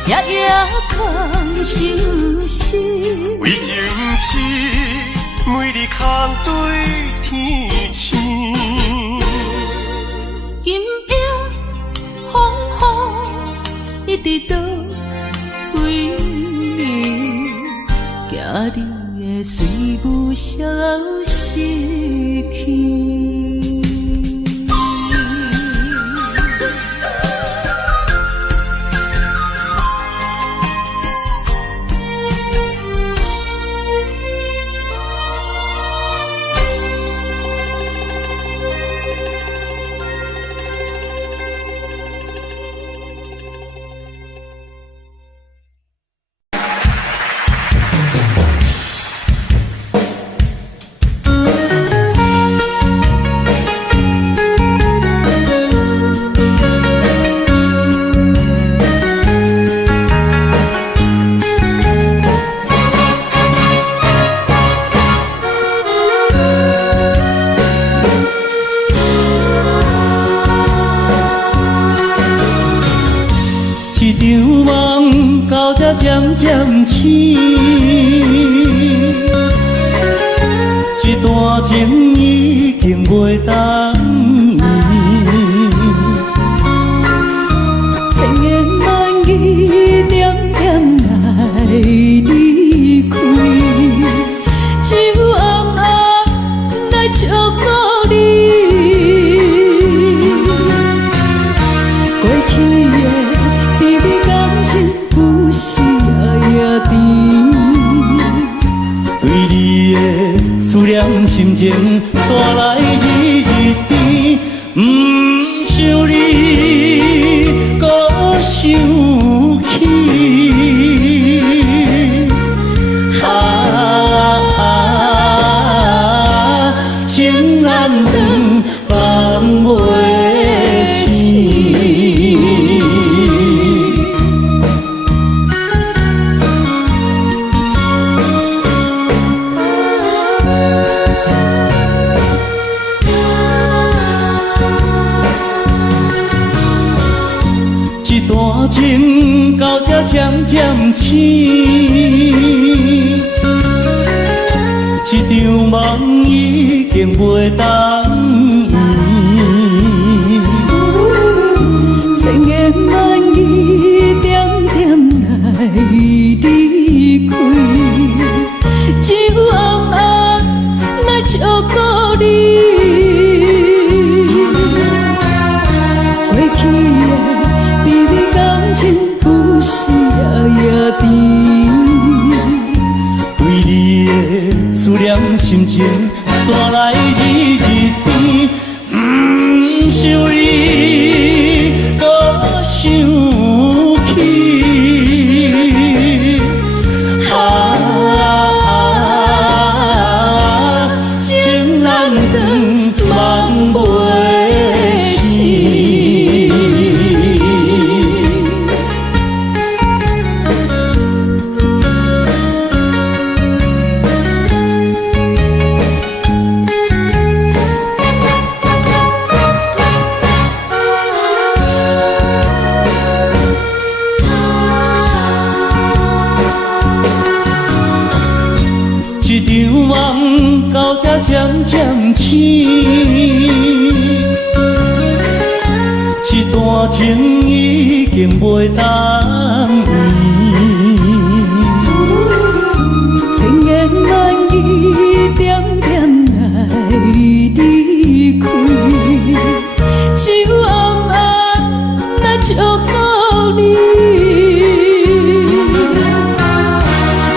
夜夜空相思。为情痴，每日空对天星。今夜风雨一直到为暝，惊你的随无消息去。渐渐醒，这段情已经袂当圆。千言万语点点来离开，只有暗暗来祝福你。过去的甜蜜感情有时也甜，对你的思念心情带来日日甜，不想你搁想起。渐渐醒，一场梦已经袂当圆。千言万语点点来离开，只有暗暗来照顾你。过去的美丽感情，有时夜夜甜。为你的思念心情，山来日日甜。不想你，搁想起。情难断，梦袂醒。一场梦到这渐渐醒，一段情已经袂当圆。千言万语点点来离开，只有暗暗来照顾你。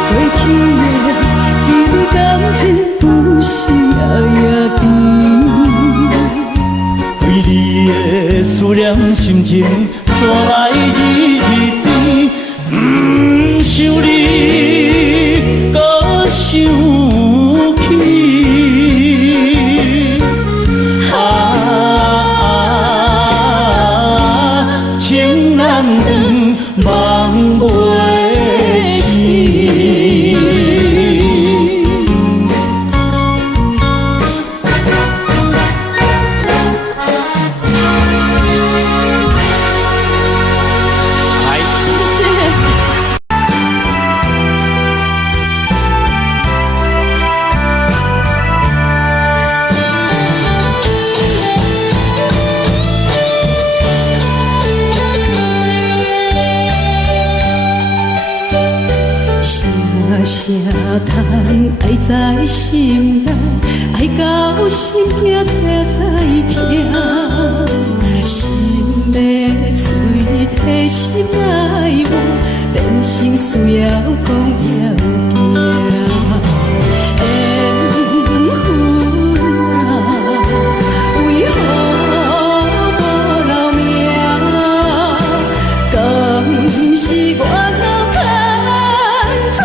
过去的美丽感情，有时夜夜甜。为你的思念心情，山来日日甜。不想你，搁想起。情难断，梦袂醒。声叹爱在心内，爱到心惊才痛，心要嘴替心来话，变成需要讲要行。缘分啊，为何无留名？敢是我老牵错？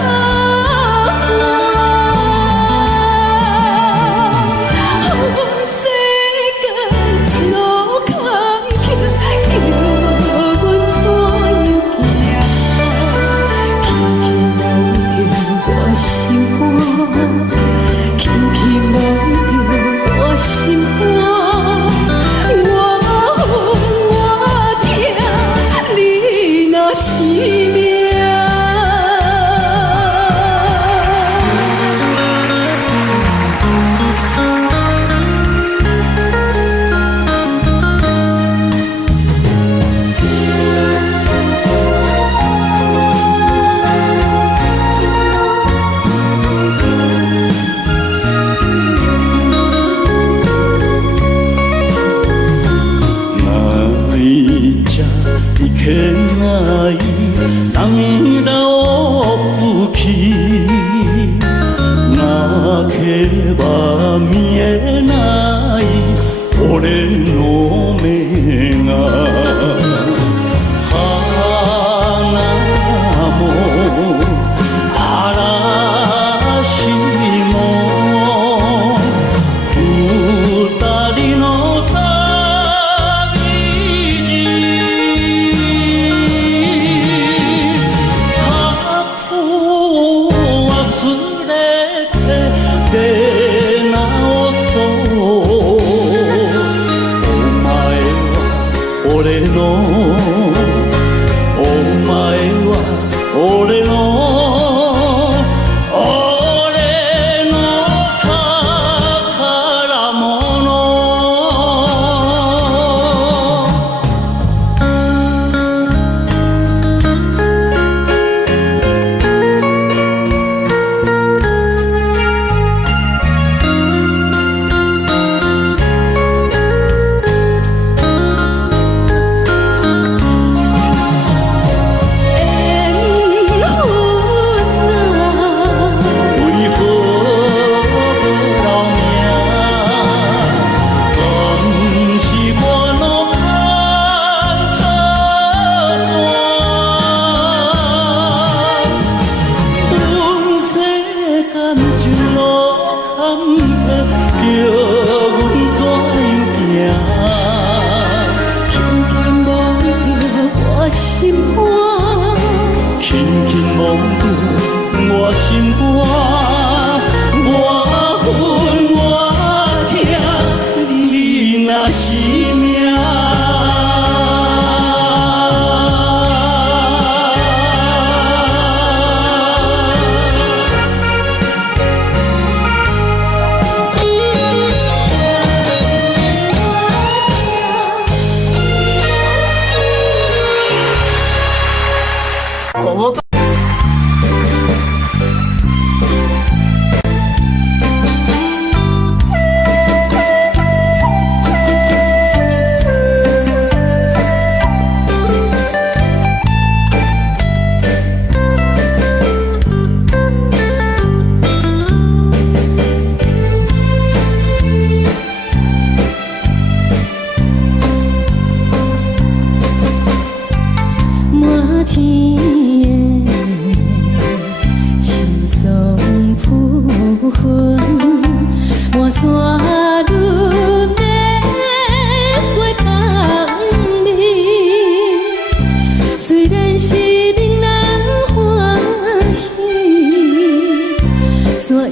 怎样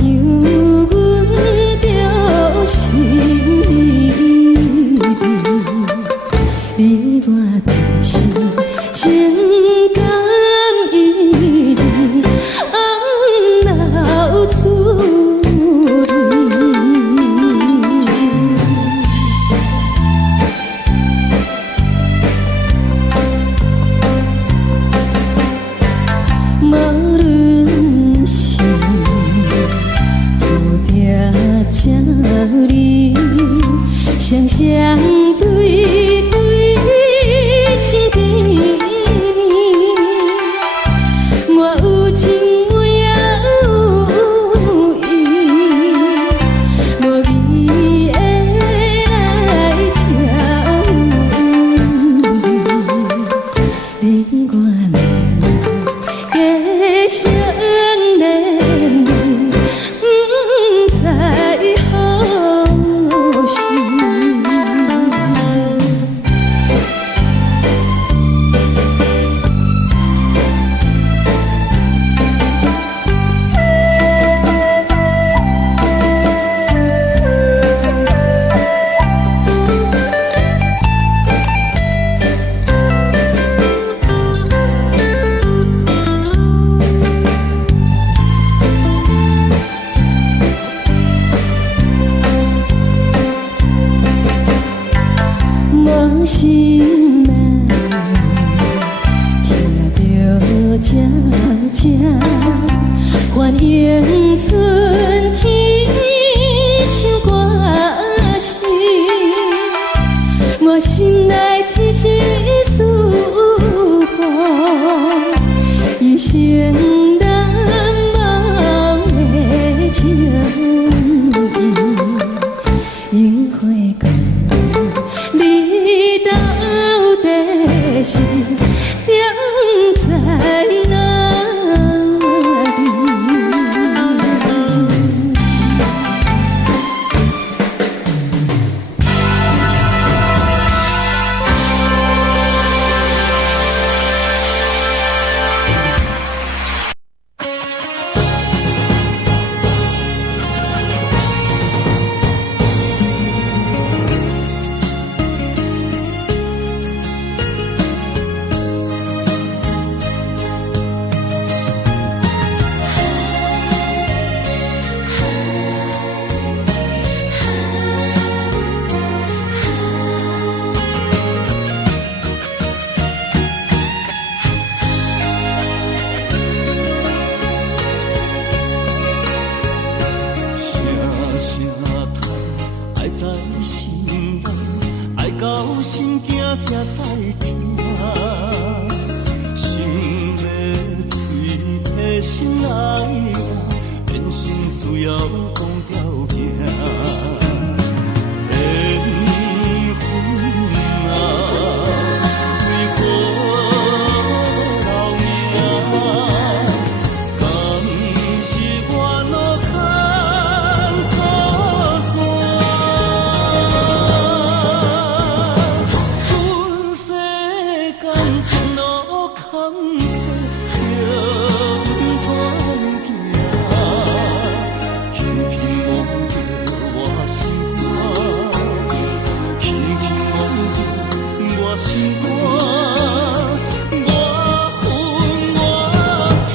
阮着心意？你我就是情感一滴，红流珠泪。无论是有定这里，双双对对情甜蜜，我有情我也有意，无味的来调你我加相恋，不知何时。无心啊，听着这这欢迎春天唱歌声，我心内一时思慕，一生难忘的情谊，樱花光。你到底是踮在哪里？到心惊才知听，心要嘴替心爱我，变心需要讲条件。缘分啊，为何留名？敢是我落空错算？阮世间前路坎坷，叫阮怎行？轻轻摸着我心肝，轻轻摸着我心肝，我恨我痛，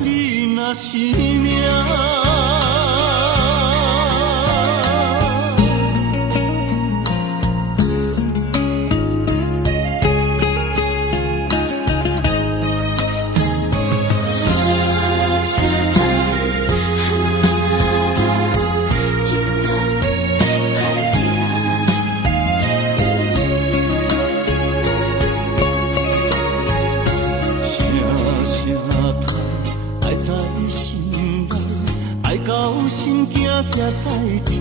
你若是命。到心惊才知听，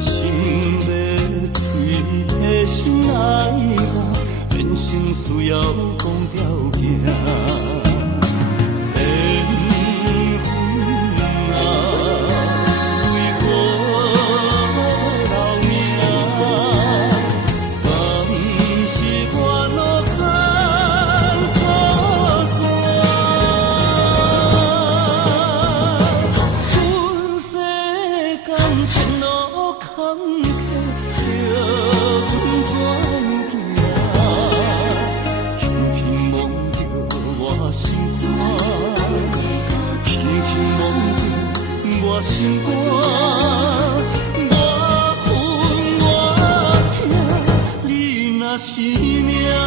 心要嘴替心爱我，变成需要讲条件。心肝，我恨我痛，你若是命。